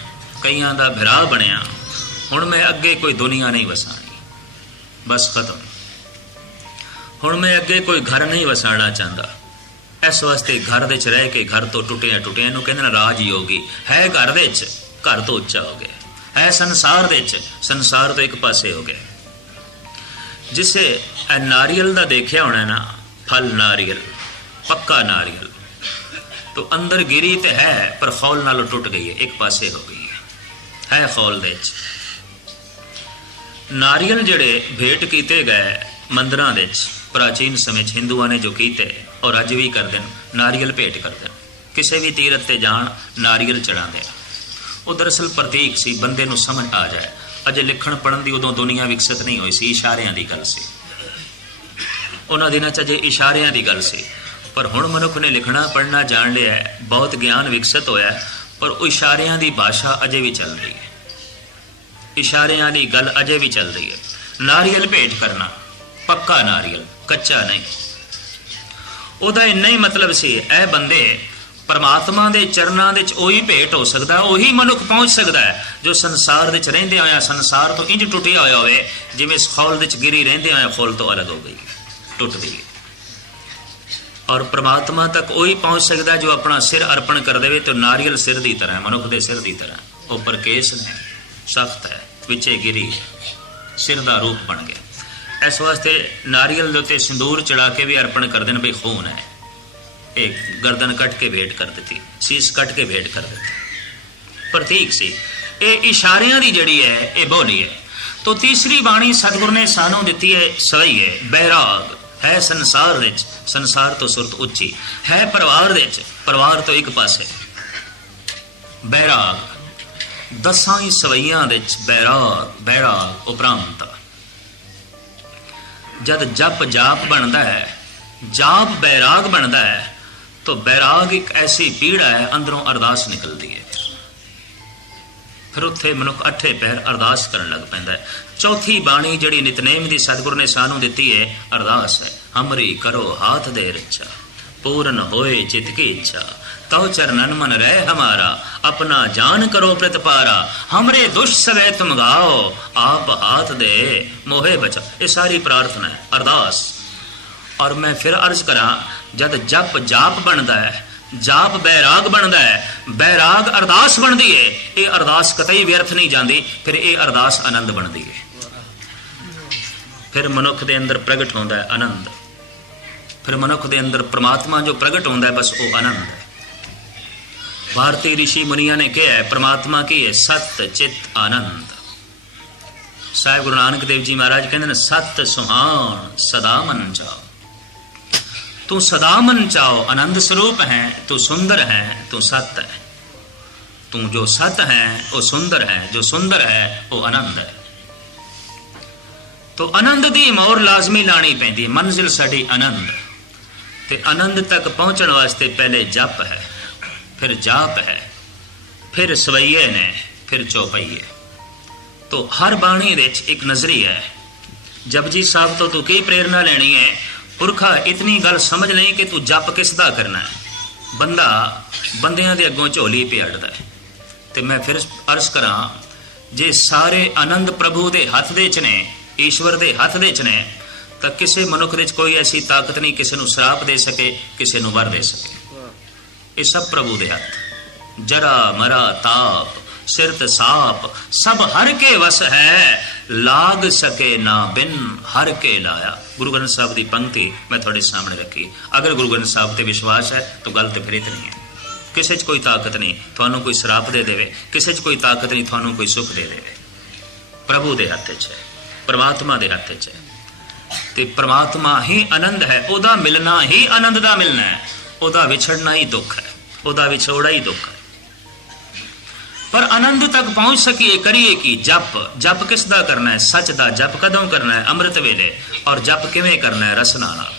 ਕਈਆਂ ਦਾ ਭਰਾ ਬਣਿਆ। ਹੁਣ ਮੈਂ ਅੱਗੇ ਕੋਈ ਦੁਨੀਆ ਨਹੀਂ ਵਸਾਣੀ। ਬਸ ਖਤਮ। ਹੁਣ ਮੈਂ ਅੱਗੇ ਕੋਈ ਘਰ ਨਹੀਂ ਵਸਾਣਾ ਚਾਹੁੰਦਾ। ਇਸ ਵਾਸਤੇ ਘਰ ਦੇ ਚ ਰਹਿ ਕੇ ਘਰ ਤੋਂ ਟੁੱਟਿਆ ਟੁੱਟਿਆ ਨੂੰ ਕਹਿੰਦੇ ਨੇ ਰਾਜ ਯੋਗੀ ਹੈ ਘਰ ਦੇ ਚ ਘਰ ਤੋਂ ਉੱਚਾ ਹੋ ਗਿਆ। ਹੈ ਸੰਸਾਰ ਦੇ ਵਿੱਚ, ਸੰਸਾਰ ਤੋਂ ਇੱਕ ਪਾਸੇ ਹੋ ਗਿਆ। ਜਿਸੇ ਨਾਰੀਅਲ ਦਾ ਦੇਖਿਆ ਹੋਣਾ ਨਾ, ਫਲ ਨਾਰੀਅਲ, ਪੱਕਾ ਨਾਰੀਅਲ, ਤੋ ਅੰਦਰ ਗਿਰੀ ਤੇ ਹੈ, ਪਰ ਖੌਲ ਨਾਲੋਂ ਟੁੱਟ ਗਈ ਹੈ, ਇੱਕ ਪਾਸੇ ਹੋ ਗਈ ਹੈ। ਹੈ ਖੌਲ ਦੇ ਵਿੱਚ। ਨਾਰੀਅਲ ਜਿਹੜੇ ਭੇਟ ਕੀਤੇ ਗਏ ਮੰਦਰਾਂ ਦੇ ਵਿੱਚ, ਪ੍ਰਾਚੀਨ ਸਮੇਂ 'ਚ ਹਿੰਦੂਆਂ ਨੇ ਜੋ ਕੀਤੇ ਔਰ ਅੱਜ ਵੀ ਕਰਦੇ ਨੇ ਨਾਰੀਅਲ ਭੇਟ ਕਰਦੇ ਨੇ। ਕਿਸੇ ਵੀ ਤੀਰਥ ਤੇ ਜਾਣ ਨਾਰੀਅਲ ਚੜਾਉਂਦੇ ਆ ਉਹ ਦਰਅਸਲ ਪ੍ਰਤੀਕ ਸੀ ਬੰਦੇ ਨੂੰ ਸਮਝ ਆ ਜਾਏ। ਅਜੇ ਲਿਖਣ ਪੜਨ ਦੀ ਉਦੋਂ ਦੁਨੀਆ ਵਿਕਸਿਤ ਨਹੀਂ ਹੋਈ ਸੀ ਇਸ਼ਾਰਿਆਂ ਦੀ ਗੱਲ ਸੀ। ਉਹਨਾਂ ਦਿਨਾਂ 'ਚ ਅਜੇ ਇਸ਼ਾਰਿਆਂ ਦੀ ਗੱਲ ਸੀ। ਪਰ ਹੁਣ ਮਨੁੱਖ ਨੇ ਲਿਖਣਾ ਪੜਨਾ ਜਾਣ ਲਿਆ ਹੈ, ਬਹੁਤ ਗਿਆਨ ਵਿਕਸਿਤ ਹੋਇਆ ਪਰ ਉਹ ਇਸ਼ਾਰਿਆਂ ਦੀ ਭਾਸ਼ਾ ਅਜੇ ਵੀ ਚੱਲ ਰਹੀ ਹੈ। ਇਸ਼ਾਰਿਆਂ ਦੀ ਗੱਲ ਅਜੇ ਵੀ ਚੱਲ ਰਹੀ ਹੈ। ਨਾਰੀਅਲ ਭੇਟ ਕਰਨਾ ਪੱਕਾ ਨਾਰੀਅਲ ਕੱਚਾ ਨਹੀਂ। ਉਹਦਾ ਇੰਨਾ ਹੀ ਮਤਲਬ ਸੀ, ਇਹ ਬੰਦੇ ਪਰਮਾਤਮਾ ਦੇ ਚਰਨਾਂ ਵਿੱਚ ਉਹੀ ਭੇਟ ਹੋ ਸਕਦਾ, ਉਹੀ ਮਨੁੱਖ ਪਹੁੰਚ ਸਕਦਾ ਹੈ, ਜੋ ਸੰਸਾਰ ਵਿੱਚ ਰਹਿੰਦੇ ਹੋਇਆ ਸੰਸਾਰ ਤੋਂ ਇੰਜ ਟੁੱਟਿਆ ਹੋਇਆ ਹੋਵੇ, ਜਿਵੇਂ ਇਸ ਖੌਲ ਵਿੱਚ ਗਿਰੀ ਰਹਿੰਦੇ ਹੋਇਆ ਖੌਲ ਤੋਂ ਅਲੱਗ ਹੋ ਗਈ, ਟੁੱਟ ਗਈ। ਔਰ ਪ੍ਰਮਾਤਮਾ ਤੱਕ ਉਹੀ ਪਹੁੰਚ ਸਕਦਾ ਜੋ ਆਪਣਾ ਸਿਰ ਅਰਪਣ ਕਰ ਦੇਵੇ ਤੇ ਨਾਰੀਅਲ ਸਿਰ ਦੀ ਤਰ੍ਹਾਂ ਮਨੁੱਖ ਦੇ ਸਿਰ ਦੀ ਤਰ੍ਹਾਂ ਉਹ ਕੇਸ ਹੈ ਸਖਤ ਹੈ, ਵਿੱਚੇ ਗਿਰੀ ਸਿਰ ਦਾ ਰੂਪ ਬਣ ਗਿਆ। ਇਸ ਵਾਸਤੇ ਨਾਰੀਅਲ ਦੇ ਉੱਤੇ ਸਿੰਦੂਰ ਚੜਾ ਕੇ ਵੀ ਅਰਪਣ ਕਰਦੇ ਨੇ ਬਈ ਖੂਨ ਹੈ। ਇੱਕ ਗਰਦਨ ਕੱਟ ਕੇ ਭੇਟ ਕਰ ਦਿੱਤੀ, ਸੀਸ ਕੱਟ ਕੇ ਭੇਟ ਕਰ ਦਿੱਤੀ। ਪ੍ਰਤੀਕ ਸੀ, ਇਹ ਇਸ਼ਾਰਿਆਂ ਦੀ ਜਿਹੜੀ ਹੈ, ਇਹ ਬੋਲੀ ਹੈ। ਤੋ ਤੀਸਰੀ ਬਾਣੀ ਸਤਿਗੁਰ ਨੇ ਸਾਨੂੰ ਦਿੱਤੀ ਹੈ ਸਵਈ ਹੈ, ਬੈਰਾਗ। ਹੈ ਸੰਸਾਰ ਵਿੱਚ, ਸੰਸਾਰ ਤੋਂ ਸੁਰਤ ਉੱਚੀ। ਹੈ ਪਰਿਵਾਰ ਵਿੱਚ, ਪਰਿਵਾਰ ਤੋਂ ਇੱਕ ਪਾਸੇ। ਬੈਰਾਗ। ਦਸਾਂ ਹੀ ਸਵਈਆਂ ਵਿੱਚ ਬੈਰਾਗ ਬੈਰਾਗ, ਉਪਰਾਂਤ। ਜਦ ਜਪ ਜਾਪ ਬਣਦਾ ਹੈ, ਜਾਪ ਬੈਰਾਗ ਬਣਦਾ ਹੈ, ਤਾਂ ਬੈਰਾਗ ਇੱਕ ਐਸੀ ਪੀੜਾ ਹੈ, ਅੰਦਰੋਂ ਅਰਦਾਸ ਨਿਕਲਦੀ ਹੈ। ਫਿਰ ਉੱਥੇ ਮਨੁੱਖ ਅੱਠੇ ਪੈਰ ਅਰਦਾਸ ਕਰਨ ਲੱਗ ਪੈਂਦਾ ਹੈ। ਚੌਥੀ ਬਾਣੀ ਜਿਹੜੀ ਨਿਤਨੇਮ ਦੀ ਸਤਿਗੁਰ ਨੇ ਸਾਨੂੰ ਦਿੱਤੀ ਹੈ, ਅਰਦਾਸ ਹੈ, ਹਮਰੀ ਕਰੋ ਹਾਥ ਦੇ ਰੱਛਾ, ਪੂਰਨ ਹੋਏ ਚਿਤ ਕੀ ਇੱਛਾ। ਤਉ ਚਰਨਨ ਮਨ ਰਹਿ ਹਮਾਰਾ, ਆਪਣਾ ਜਾਨ ਕਰੋ ਪ੍ਰਤਪਾਰਾ ਹਮਰੇ ਦੁਸ਼ ਸਵੇ ਤੁਮ ਗਾਓ ਆਪ ਹਾਥ ਦੇ ਮੋਹੇ ਬਚਾ। ਇਹ ਸਾਰੀ ਪ੍ਰਾਰਥਨਾ ਹੈ, ਅਰਦਾਸ। ਔਰ ਮੈਂ ਫਿਰ ਅਰਜ਼ ਕਰਾਂ, ਜਦ ਜਪ ਜਾਪ ਬਣਦਾ ਹੈ, ਜਾਪ ਬੈਰਾਗ ਬਣਦਾ ਹੈ, ਬੈਰਾਗ ਅਰਦਾਸ ਬਣਦੀ ਹੈ ਇਹ ਅਰਦਾਸ ਕਤਈ ਵਿਅਰਥ ਨਹੀਂ ਜਾਂਦੀ, ਫਿਰ ਇਹ ਅਰਦਾਸ ਆਨੰਦ ਬਣਦੀ ਹੈ ਫਿਰ ਮਨੁੱਖ ਦੇ ਅੰਦਰ ਪ੍ਰਗਟ ਹੁੰਦਾ ਹੈ ਆਨੰਦ। ਫਿਰ ਮਨੁੱਖ ਦੇ ਅੰਦਰ ਪ੍ਰਮਾਤਮਾ ਜੋ ਪ੍ਰਗਟ ਹੁੰਦਾ ਹੈ, ਬਸ ਉਹ ਆਨੰਦ ਹੈ। ਭਾਰਤੀ ઋષਿ ਮੁਨੀਆਂ ਨੇ ਕਿਹਾ ਹੈ ਪ੍ਰਮਾਤਮਾ ਕੀ ਹੈ ਸਤ ਚਿਤ ਆਨੰਦ ਸਾਹਿਬ ਗੁਰੂ ਨਾਨਕ ਦੇਵ ਜੀ ਮਹਾਰਾਜ ਕਹਿੰਦੇ ਨੇ ਸਤ ਸੁਹਾਣ ਸਦਾ ਮਨ ਚਾਓ ਤੂੰ ਸਦਾ ਮਨ ਚਾਓ ਆਨੰਦ ਸਰੂਪ ਹੈ ਤੂੰ ਸੁੰਦਰ ਹੈ ਤੂੰ ਸਤ ਹੈ ਤੂੰ ਜੋ ਸਤ ਹੈ ਉਹ ਸੁੰਦਰ ਹੈ ਜੋ ਸੁੰਦਰ ਹੈ ਉਹ ਆਨੰਦ ਹੈ ਤੋ ਆਨੰਦ ਦੀ ਮੋਰ ਲਾਜ਼ਮੀ ਲਾਣੀ ਪੈਂਦੀ ਹੈ ਮੰਜ਼ਿਲ ਸਾਡੀ ਆਨੰਦ ਤੇ ਆਨੰਦ ਤੱਕ ਪਹੁੰਚਣ ਵਾਸਤੇ ਪਹਿਲੇ ਜਪ ਹੈ ਫਿਰ ਜਾਪ ਹੈ ਫਿਰ ਸਵਈਏ ਨੇ ਫਿਰ ਚੌਪਈਏ ਤੋ ਹਰ ਬਾਣੀ ਵਿੱਚ ਇੱਕ ਨਜ਼ਰੀ ਹੈ ਜਪਜੀ ਸਾਹਿਬ ਤੋਂ ਤੂੰ ਕੀ ਪ੍ਰੇਰਣਾ ਲੈਣੀ ਹੈ ਪੁਰਖਾ ਇਤਨੀ ਗੱਲ ਸਮਝ ਲਈ ਕਿ ਤੂੰ ਜਪ ਕਿਸ ਦਾ ਕਰਨਾ ਹੈ ਬੰਦਾ ਬੰਦਿਆਂ ਦੇ ਅੱਗੋਂ ਝੋਲੀ ਪਿਆੜਦਾ ਹੈ ਤੇ ਮੈਂ ਫਿਰ ਅਰਜ਼ ਕਰਾਂ ਜੇ ਸਾਰੇ ਆਨੰਦ ਪ੍ਰਭੂ ਦੇ ਹੱਥ ਦੇ ਚ ਨੇ ਈਸ਼ਵਰ ਦੇ ਹੱਥ ਦੇ ਚ ਨੇ ਤਾਂ ਕਿਸੇ ਮਨੁੱਖ ਵਿੱਚ ਕੋਈ ਐਸੀ ਤਾਕਤ ਨਹੀਂ ਕਿਸੇ ਨੂੰ ਸ਼ਰਾਪ ਦੇ ਸਕੇ ਕਿਸੇ ਨੂੰ ਵਰ ਦੇ ਸਕੇ ਇਹ ਸਭ ਪ੍ਰਭੂ ਦੇ ਹੱਥ। ਜਰਾ ਮਰਾ ਤਾਪ ਸਿਰਤ ਸਾਪ, ਸਭ ਹਰ ਕੇ ਵਸ ਹੈ। ਲਾਗ ਸਕੇ ਨਾ ਬਿਨ ਹਰ ਕੇ ਲਾਇਆ। ਗੁਰੂ ਗ੍ਰੰਥ ਸਾਹਿਬ ਦੀ ਪੰਕਤੀ ਮੈਂ ਤੁਹਾਡੇ ਸਾਹਮਣੇ ਰੱਖੀ। ਅਗਰ ਗੁਰੂ ਗ੍ਰੰਥ ਸਾਹਿਬ ਤੇ ਵਿਸ਼ਵਾਸ ਹੈ, ਤਾਂ ਗੱਲ ਤੇ ਫਿਰ ਇਤਨੀ ਹੈ। ਕਿਸੇ 'ਚ ਕੋਈ ਤਾਕਤ ਨਹੀਂ, ਤੁਹਾਨੂੰ ਕੋਈ ਸ਼ਰਾਪ ਦੇ ਦੇਵੇ। ਕਿਸੇ 'ਚ ਕੋਈ ਤਾਕਤ ਨਹੀਂ, ਤੁਹਾਨੂੰ ਕੋਈ ਸੁੱਖ ਦੇ ਦੇਵੇ। ਪ੍ਰਭੂ ਦੇ ਹੱਥ 'ਚ ਹੈ, ਪਰਮਾਤਮਾ ਦੇ ਹੱਥ 'ਚ ਹੈ। ਤੇ ਪਰਮਾਤਮਾ ਹੀ ਆਨੰਦ ਹੈ, ਉਹਦਾ ਮਿਲਣਾ ਹੀ ਆਨੰਦ ਦਾ ਮਿਲਣਾ ਹੈ। ਉਹਦਾ ਵਿਛੜਨਾ ਹੀ ਦੁੱਖ ਹੈ ਉਹਦਾ ਵਿਛੋੜਾ ਹੀ ਦੁੱਖ ਹੈ ਪਰ ਆਨੰਦ ਤੱਕ ਪਹੁੰਚ ਸਕੀਏ ਕਰੀਏ ਕੀ ਜਪ ਜਪ ਕਿਸ ਦਾ ਕਰਨਾ ਹੈ ਸੱਚ ਦਾ ਜਪ ਕਦੋਂ ਕਰਨਾ ਹੈ ਅੰਮ੍ਰਿਤ ਵੇਲੇ ਔਰ ਜਪ ਕਿਵੇਂ ਕਰਨਾ ਹੈ ਰਸਨਾ ਨਾਲ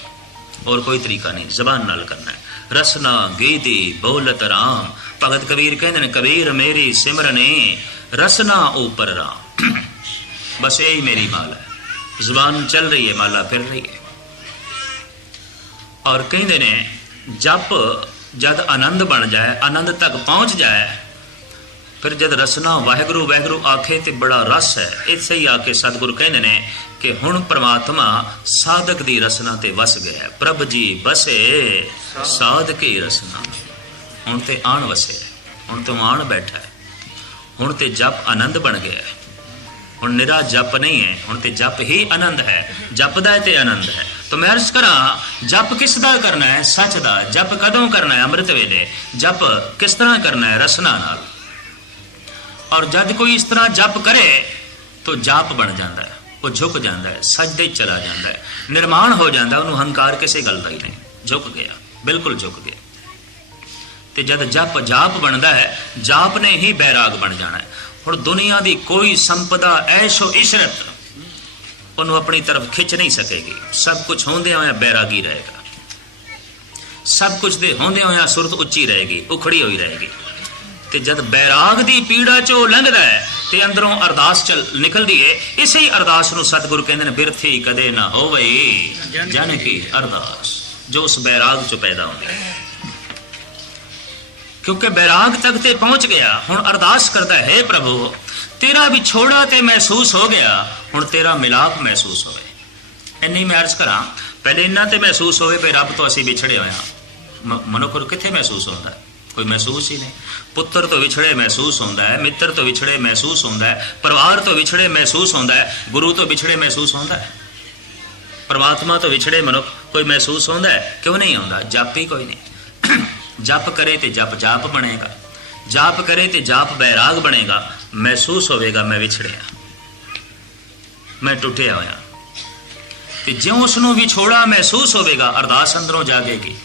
ਔਰ ਕੋਈ ਤਰੀਕਾ ਨਹੀਂ ਜ਼ਬਾਨ ਨਾਲ ਕਰਨਾ ਹੈ ਰਸਨਾ ਗੀਤੀ ਬੋਲਤ ਰਾਮ ਭਗਤ ਕਬੀਰ ਕਹਿੰਦੇ ਨੇ ਕਬੀਰ ਮੇਰੀ ਸਿਮਰਨੇ ਰਸਨਾ ਉਪਰ ਰਾਮ ਬਸ ਇਹ ਹੀ ਮੇਰੀ ਮਾਲ ਹੈ ਜ਼ੁਬਾਨ ਚੱਲ ਰਹੀ ਹੈ ਮਾਲਾ ਫਿਰ ਰਹੀ ਹੈ ਔਰ ਕਹਿੰਦੇ ਨੇ ਜਪ ਜਦ ਆਨੰਦ ਬਣ ਜਾਏ, ਆਨੰਦ ਤੱਕ ਪਹੁੰਚ ਜਾਏ, ਫਿਰ ਜਦ ਰਸਨਾ ਵਾਹਿਗੁਰੂ ਵਾਹਿਗੁਰੂ ਆਖੇ ਤੇ ਬੜਾ ਰਸ ਹੈ। ਇੱਥੇ ਹੀ ਆ ਕੇ ਸਤਿਗੁਰੂ ਕਹਿੰਦੇ ਨੇ ਕਿ ਹੁਣ ਪ੍ਰਮਾਤਮਾ ਸਾਧਕ ਦੀ ਰਸਨਾ ਤੇ ਵਸ ਗਿਆ ਹੈ। ਪ੍ਰਭ ਜੀ ਬਸੇ, ਸਾਧਕੀ ਰਸਨਾ। ਹੁਣ ਤੇ ਆਣ ਵਸੇ ਹੁਣ ਤੋਂ ਆਣ ਬੈਠਾ ਹੈ। ਹੁਣ ਤੇ ਜਪ ਆਨੰਦ ਬਣ ਗਿਆ ਹੈ। ਹੁਣ ਨਿਰਾ ਜਪ ਨਹੀਂ ਹੈ, ਹੁਣ ਤੇ ਜਪ ਹੀ ਆਨੰਦ ਹੈ ਜਪਦਾ ਹੈ ਤੇ ਆਨੰਦ ਹੈ। ਤਾਂ ਮੈਂ ਅਰਜ਼ ਕਰਾਂ, ਜਪ ਕਿਸ ਦਾ ਕਰਨਾ ਹੈ? ਸੱਚ ਦਾ। ਜਪ ਕਦੋਂ ਕਰਨਾ ਹੈ? ਅੰਮ੍ਰਿਤ ਵੇਲੇ। ਜਪ ਕਿਸ ਤਰ੍ਹਾਂ ਕਰਨਾ ਹੈ? ਰਸਨਾ ਨਾਲ। ਔਰ ਜਦ ਕੋਈ ਇਸ ਤਰ੍ਹਾਂ ਜਪ ਕਰੇ, ਤਾਂ ਜਾਪ ਬਣ ਜਾਂਦਾ ਹੈ। ਉਹ ਝੁਕ ਜਾਂਦਾ ਹੈ। ਸਜਦੇ 'ਚ ਚਲਾ ਜਾਂਦਾ ਹੈ। ਨਿਰਮਾਣ ਹੋ ਜਾਂਦਾ, ਉਹਨੂੰ ਹੰਕਾਰ ਕਿਸੇ ਗੱਲ ਦਾ ਹੀ ਨਹੀਂ। ਝੁਕ ਗਿਆ। ਬਿਲਕੁਲ ਝੁਕ ਗਿਆ। ਤੇ ਜਦ ਜਪ ਜਾਪ ਬਣਦਾ ਹੈ, ਜਾਪ ਨੇ ਹੀ ਬੈਰਾਗ ਬਣ ਜਾਣਾ ਹੈ। ਹੁਣ ਦੁਨੀਆ ਦੀ ਕੋਈ ਸੰਪਦਾ, ਐਸ਼ੋ ਇਸ਼ਰਤ, ਉਹਨੂੰ ਆਪਣੀ ਤਰਫ ਖਿੱਚ ਨਹੀਂ ਸਕੇਗੀ। ਸਭ ਕੁਝ ਹੁੰਦਿਆਂ ਹੋਇਆ ਬੈਰਾਗੀ ਰਹੇਗਾ। ਸਭ ਕੁਝ ਦੇ ਹੁੰਦਿਆਂ ਹੋਇਆ ਸੁਰਤ ਉੱਚੀ ਰਹੇਗੀ, ਉਖੜੀ ਹੋਈ ਰਹੇਗੀ। ਤੇ ਜਦ ਬੈਰਾਗ ਦੀ ਪੀੜਾ ਚੋਂ ਲੰਘਦਾ ਹੈ, ਤੇ ਅੰਦਰੋਂ ਅਰਦਾਸ ਚਲ ਨਿਕਲਦੀ ਏ, ਇਸੇ ਅਰਦਾਸ ਨੂੰ ਸਤਿਗੁਰੂ ਕਹਿੰਦੇ ਨੇ, ਬਿਰਥੀ ਕਦੇ ਨਾ ਹੋਵੇ ਜਨ ਕੀ ਅਰਦਾਸ? ਜੋ ਉਸ ਬੈਰਾਗ ਚੋਂ ਪੈਦਾ ਹੁੰਦੀ ਹੈ। ਕਿਉਂਕਿ ਬੈਰਾਗ ਤੱਕ ਤੇ ਪਹੁੰਚ ਗਿਆ। ਹੁਣ ਅਰਦਾਸ ਕਰਦਾ ਹੈ, ਪ੍ਰਭੂ, ਤੇਰਾ ਵਿਛੋੜਾ ਤੇ ਮਹਿਸੂਸ ਹੋ ਗਿਆ। ਹੁਣ ਤੇਰਾ ਮਿਲਾਪ ਮਹਿਸੂਸ ਹੋਵੇ। ਇੰਨੀ ਮੈਂ ਅਰਜ਼ ਕਰਾਂ, ਪਹਿਲੇ ਇਹਨਾਂ ਤੇ ਮਹਿਸੂਸ ਹੋਵੇ ਵੀ ਰੱਬ ਤੋਂ ਅਸੀਂ ਵਿਛੜੇ ਹੋਏ ਹਾਂ। ਮਨੁੱਖ ਨੂੰ ਕਿੱਥੇ ਮਹਿਸੂਸ ਹੁੰਦਾ? ਕੋਈ ਮਹਿਸੂਸ ਹੀ ਨਹੀਂ। ਪੁੱਤਰ ਤੋਂ ਵਿਛੜੇ ਮਹਿਸੂਸ ਹੁੰਦਾ ਹੈ, ਮਿੱਤਰ ਤੋਂ ਵਿਛੜੇ ਮਹਿਸੂਸ ਹੁੰਦਾ ਹੈ, ਪਰਿਵਾਰ ਤੋਂ ਵਿਛੜੇ ਮਹਿਸੂਸ ਹੁੰਦਾ ਹੈ, ਗੁਰੂ ਤੋਂ ਵਿਛੜੇ ਮਹਿਸੂਸ ਹੁੰਦਾ ਹੈ। ਪਰਮਾਤਮਾ ਤੋਂ ਵਿਛੜੇ ਮਨੁੱਖ ਕੋਈ ਮਹਿਸੂਸ ਹੁੰਦਾ ਹੈ? ਕਿਉਂ ਨਹੀਂ ਹੁੰਦਾ? ਜਪ ਹੀ ਕੋਈ ਨਹੀਂ। ਜਪ ਕਰੇ ਤੇ ਜਪ ਜਾਪ ਬਣੇਗਾ। ਜਾਪ ਕਰੇ ਤੇ ਜਾਪ ਬੈਰਾਗ ਬਣੇਗਾ। ਮਹਿਸੂਸ ਹੋਵੇਗਾ ਮੈਂ ਵਿਛੜਿਆ। ਮੈਂ ਟੁੱਟਿਆ ਹੋਇਆ। ਤੇ ਜਿਉਂ ਉਸ ਨੂੰ ਵਿਛੋੜਾ ਮਹਿਸੂਸ ਹੋਵੇਗਾ, ਅਰਦਾਸ ਅੰਦਰੋਂ ਜਾਗੇਗੀ।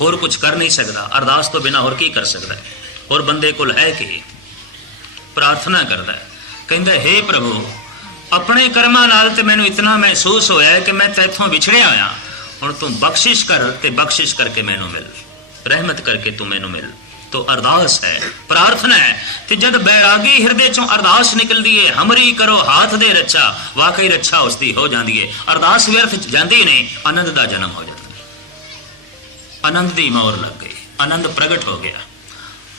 ਹੋਰ ਕੁਝ ਕਰ ਨਹੀਂ ਸਕਦਾ। ਅਰਦਾਸ ਤੋਂ ਬਿਨਾ ਹੋਰ ਕੀ ਕਰ ਸਕਦਾ ਹੈ? ਹੋਰ ਬੰਦੇ ਕੋਲ ਹੈ ਕੀ? ਪ੍ਰਾਰਥਨਾ ਕਰਦਾ ਕਹਿੰਦਾ, ਹੈ ਪ੍ਰਭੂ, ਆਪਣੇ ਕਰਮਾਂ ਨਾਲ ਤੇ ਮੈਨੂੰ ਇਤਨਾ ਮਹਿਸੂਸ ਹੋਇਆ ਕਿ ਮੈਂ ਤੇਥੋਂ ਵਿਛੜਿਆ ਹੋਇਆ। ਹੁਣ ਤੂੰ ਬਖਸ਼ਿਸ਼ ਕਰ ਤੇ ਬਖਸ਼ਿਸ਼ ਕਰਕੇ ਮੈਨੂੰ ਮਿਲ। ਰਹਿਮਤ ਕਰਕੇ ਤੂੰ ਮੈਨੂੰ ਮਿਲ। ਤੋ ਅਰਦਾਸ ਹੈ, ਪ੍ਰਾਰਥਨਾ ਹੈ ਤੇ ਜਦ ਬੈਰਾਗੀ ਹਿਰਦੇ ਚੋਂ ਅਰਦਾਸ ਨਿਕਲਦੀ ਹੈ ਹਮਰੀ ਕਰੋ ਹਾਥ ਦੇ ਰੱਛਾ, ਵਾਕਈ ਰੱਛਾ ਉਸਦੀ ਹੋ ਜਾਂਦੀ ਹੈ ਅਰਦਾਸ ਵਿਅਰਥ ਜਾਂਦੀ ਨਹੀਂ ਆਨੰਦ ਦਾ ਜਨਮ ਹੋ ਜਾਂਦਾ। ਆਨੰਦ ਦੀ ਮੌਰ ਲੱਗ ਗਈ, ਆਨੰਦ ਪ੍ਰਗਟ ਹੋ ਗਿਆ।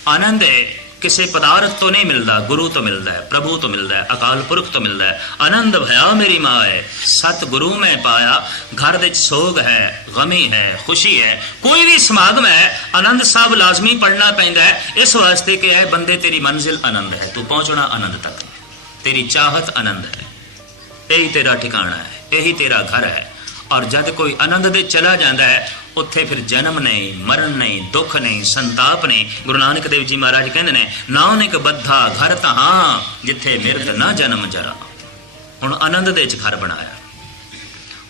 ਆਨੰਦ ਹੈ ਕਿਸੇ ਪਦਾਰਥ ਤੋਂ ਨਹੀਂ ਮਿਲਦਾ, ਗੁਰੂ ਤੋਂ ਮਿਲਦਾ ਹੈ, ਪ੍ਰਭੂ ਤੋਂ ਮਿਲਦਾ ਹੈ, ਅਕਾਲ ਪੁਰਖ ਤੋਂ ਮਿਲਦਾ ਹੈ। ਆਨੰਦ ਭਇਆ ਮੇਰੀ ਮਾਏ ਸਤ ਗੁਰੂ ਮੈਂ ਪਾਇਆ, ਘਰ ਵਿੱਚ ਸੋਗ ਹੈ, ਗਮੀ ਹੈ, ਖੁਸ਼ੀ ਹੈ, ਕੋਈ ਵੀ ਸਮਾਗਮ ਹੈ, ਆਨੰਦ ਸਾਹਿਬ ਲਾਜ਼ਮੀ ਪੜਨਾ ਪੈਂਦਾ ਹੈ, ਇਸ ਵਾਸਤੇ ਕਿ ਇਹ ਬੰਦੇ ਤੇਰੀ ਮੰਜ਼ਿਲ ਆਨੰਦ ਹੈ, ਤੂੰ ਪਹੁੰਚਣਾ ਆਨੰਦ ਤੱਕ ਤੇਰੀ ਚਾਹਤ ਆਨੰਦ ਹੈ, ਇਹੀ ਤੇਰਾ ਠਿਕਾਣਾ ਹੈ, ਇਹੀ ਤੇਰਾ ਘਰ ਹੈ। ਔਰ ਜਦ ਕੋਈ ਆਨੰਦ ਦੇ ਚਲਾ ਜਾਂਦਾ ਹੈ ਉੱਥੇ ਫਿਰ ਜਨਮ ਨਹੀਂ ਮਰਨ ਨਹੀਂ ਦੁੱਖ ਨਹੀਂ ਸੰਤਾਪ ਨਹੀਂ ਗੁਰੂ ਨਾਨਕ ਦੇਵ ਜੀ ਮਹਾਰਾਜ ਕਹਿੰਦੇ ਨੇ, ਨਾਨਕ ਬੱਧਾ ਘਰ ਤਹਾਂ ਜਿੱਥੇ ਮਿਰਦ ਨਾ ਜਨਮ ਜਰਾ। ਹੁਣ ਆਨੰਦ ਦੇ ਚ ਘਰ ਬਣਾਇਆ।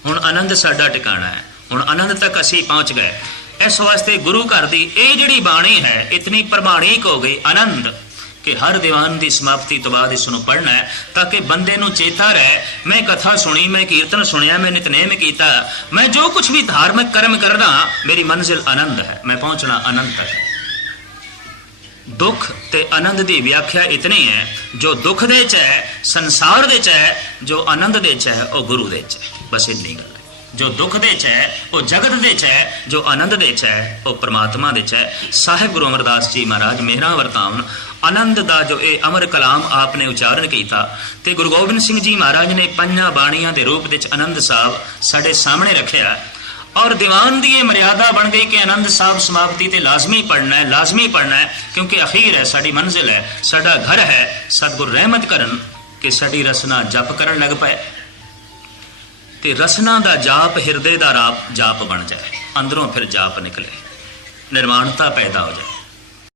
ਹੁਣ ਆਨੰਦ ਸਾਡਾ ਟਿਕਾਣਾ ਹੈ। ਹੁਣ ਆਨੰਦ ਤੱਕ ਅਸੀਂ ਪਹੁੰਚ ਗਏ। ਇਸ ਵਾਸਤੇ ਗੁਰੂ ਘਰ ਦੀ ਇਹ ਜਿਹੜੀ ਬਾਣੀ ਹੈ, ਇਤਨੀ ਪ੍ਰਮਾਣਿਕ ਹੋ ਗਈ, ਆਨੰਦ। ਕਿ ਹਰ ਦੀਵਾਨ ਦੀ ਸਮਾਪਤੀ ਤੋਂ ਬਾਅਦ ਇਸ ਨੂੰ ਪੜ੍ਹਨਾ ਹੈ, ਤਾਂ ਕਿ ਬੰਦੇ ਨੂੰ ਚੇਤਾ ਰਹੇ, ਮੈਂ ਕਥਾ ਸੁਣੀ, ਮੈਂ ਕੀਰਤਨ ਸੁਣਿਆ, ਮੈਂ ਨਿਤਨੇਮ ਕੀਤਾ, ਮੈਂ ਜੋ ਕੁਝ ਵੀ ਧਾਰਮਿਕ ਕਰਮ ਕਰਦਾ, ਮੇਰੀ ਮੰਜ਼ਿਲ ਆਨੰਦ ਹੈ, ਮੈਂ ਪਹੁੰਚਣਾ ਆਨੰਦ ਹੈ। ਦੁੱਖ ਤੇ ਆਨੰਦ ਦੀ ਵਿਆਖਿਆ ਇਤਨੀ ਹੈ, ਜੋ ਦੁੱਖ ਦੇ ਚ ਹੈ, ਸੰਸਾਰ ਦੇ ਚ ਹੈ, ਜੋ ਆਨੰਦ ਦੇ ਚ ਹੈ, ਉਹ ਗੁਰੂ ਦੇ ਚ ਹੈ, ਬਸ ਇੰਨੀ ਗੱਲ ਹੈ। ਜੋ ਦੁੱਖ ਦੇ ਚ ਹੈ, ਉਹ ਜਗਤ ਦੇ ਚ ਹੈ, ਜੋ ਆਨੰਦ ਦੇ ਚ ਹੈ, ਉਹ ਪ੍ਰਮਾਤਮਾ ਦੇ ਚ ਹੈ। ਸਾਹਿਬ ਗੁਰੂ ਅਮਰਦਾਸ ਜੀ ਮਹਾਰਾਜ, ਮਿਹਰਾਂ ਵਰਤਾਵਨ ਆਨੰਦ ਦਾ ਜੋ ਇਹ ਅਮਰ ਕਲਾਮ ਆਪ ਨੇ ਉਚਾਰਨ ਕੀਤਾ। ਤੇ ਗੁਰੂ ਗੋਬਿੰਦ ਸਿੰਘ ਜੀ ਮਹਾਰਾਜ ਨੇ ਪੰਜਾਂ ਬਾਣੀਆਂ ਦੇ ਰੂਪ ਵਿੱਚ ਆਨੰਦ ਸਾਹਿਬ ਸਾਡੇ ਸਾਹਮਣੇ ਰੱਖਿਆ ਔਰ ਦੀਵਾਨ ਦੀ ਇਹ ਮਰਿਆਦਾ ਬਣ ਗਈ ਕਿ ਆਨੰਦ ਸਾਹਿਬ ਸਮਾਪਤੀ ਤੇ ਲਾਜ਼ਮੀ ਪੜਨਾ ਹੈ, ਲਾਜ਼ਮੀ ਪੜਨਾ ਹੈ, ਕਿਉਂਕਿ ਅਖੀਰ ਹੈ, ਸਾਡੀ ਮੰਜ਼ਿਲ ਹੈ, ਸਾਡਾ ਘਰ ਹੈ, ਸਤਿਗੁਰ ਰਹਿਮਤ ਕਰਨ ਕਿ ਸਾਡੀ ਰਸਨਾ ਜਪ ਕਰਨ ਲੱਗ ਪਏ। ਤੇ ਰਸਨਾ ਦਾ ਜਾਪ ਹਿਰਦੇ ਦਾ ਰਾਪ ਜਾਪ ਬਣ ਜਾਏ, ਅੰਦਰੋਂ ਫਿਰ ਜਾਪ ਨਿਕਲੇ, ਨਿਰਮਾਣਤਾ ਪੈਦਾ ਹੋ ਜਾਏ।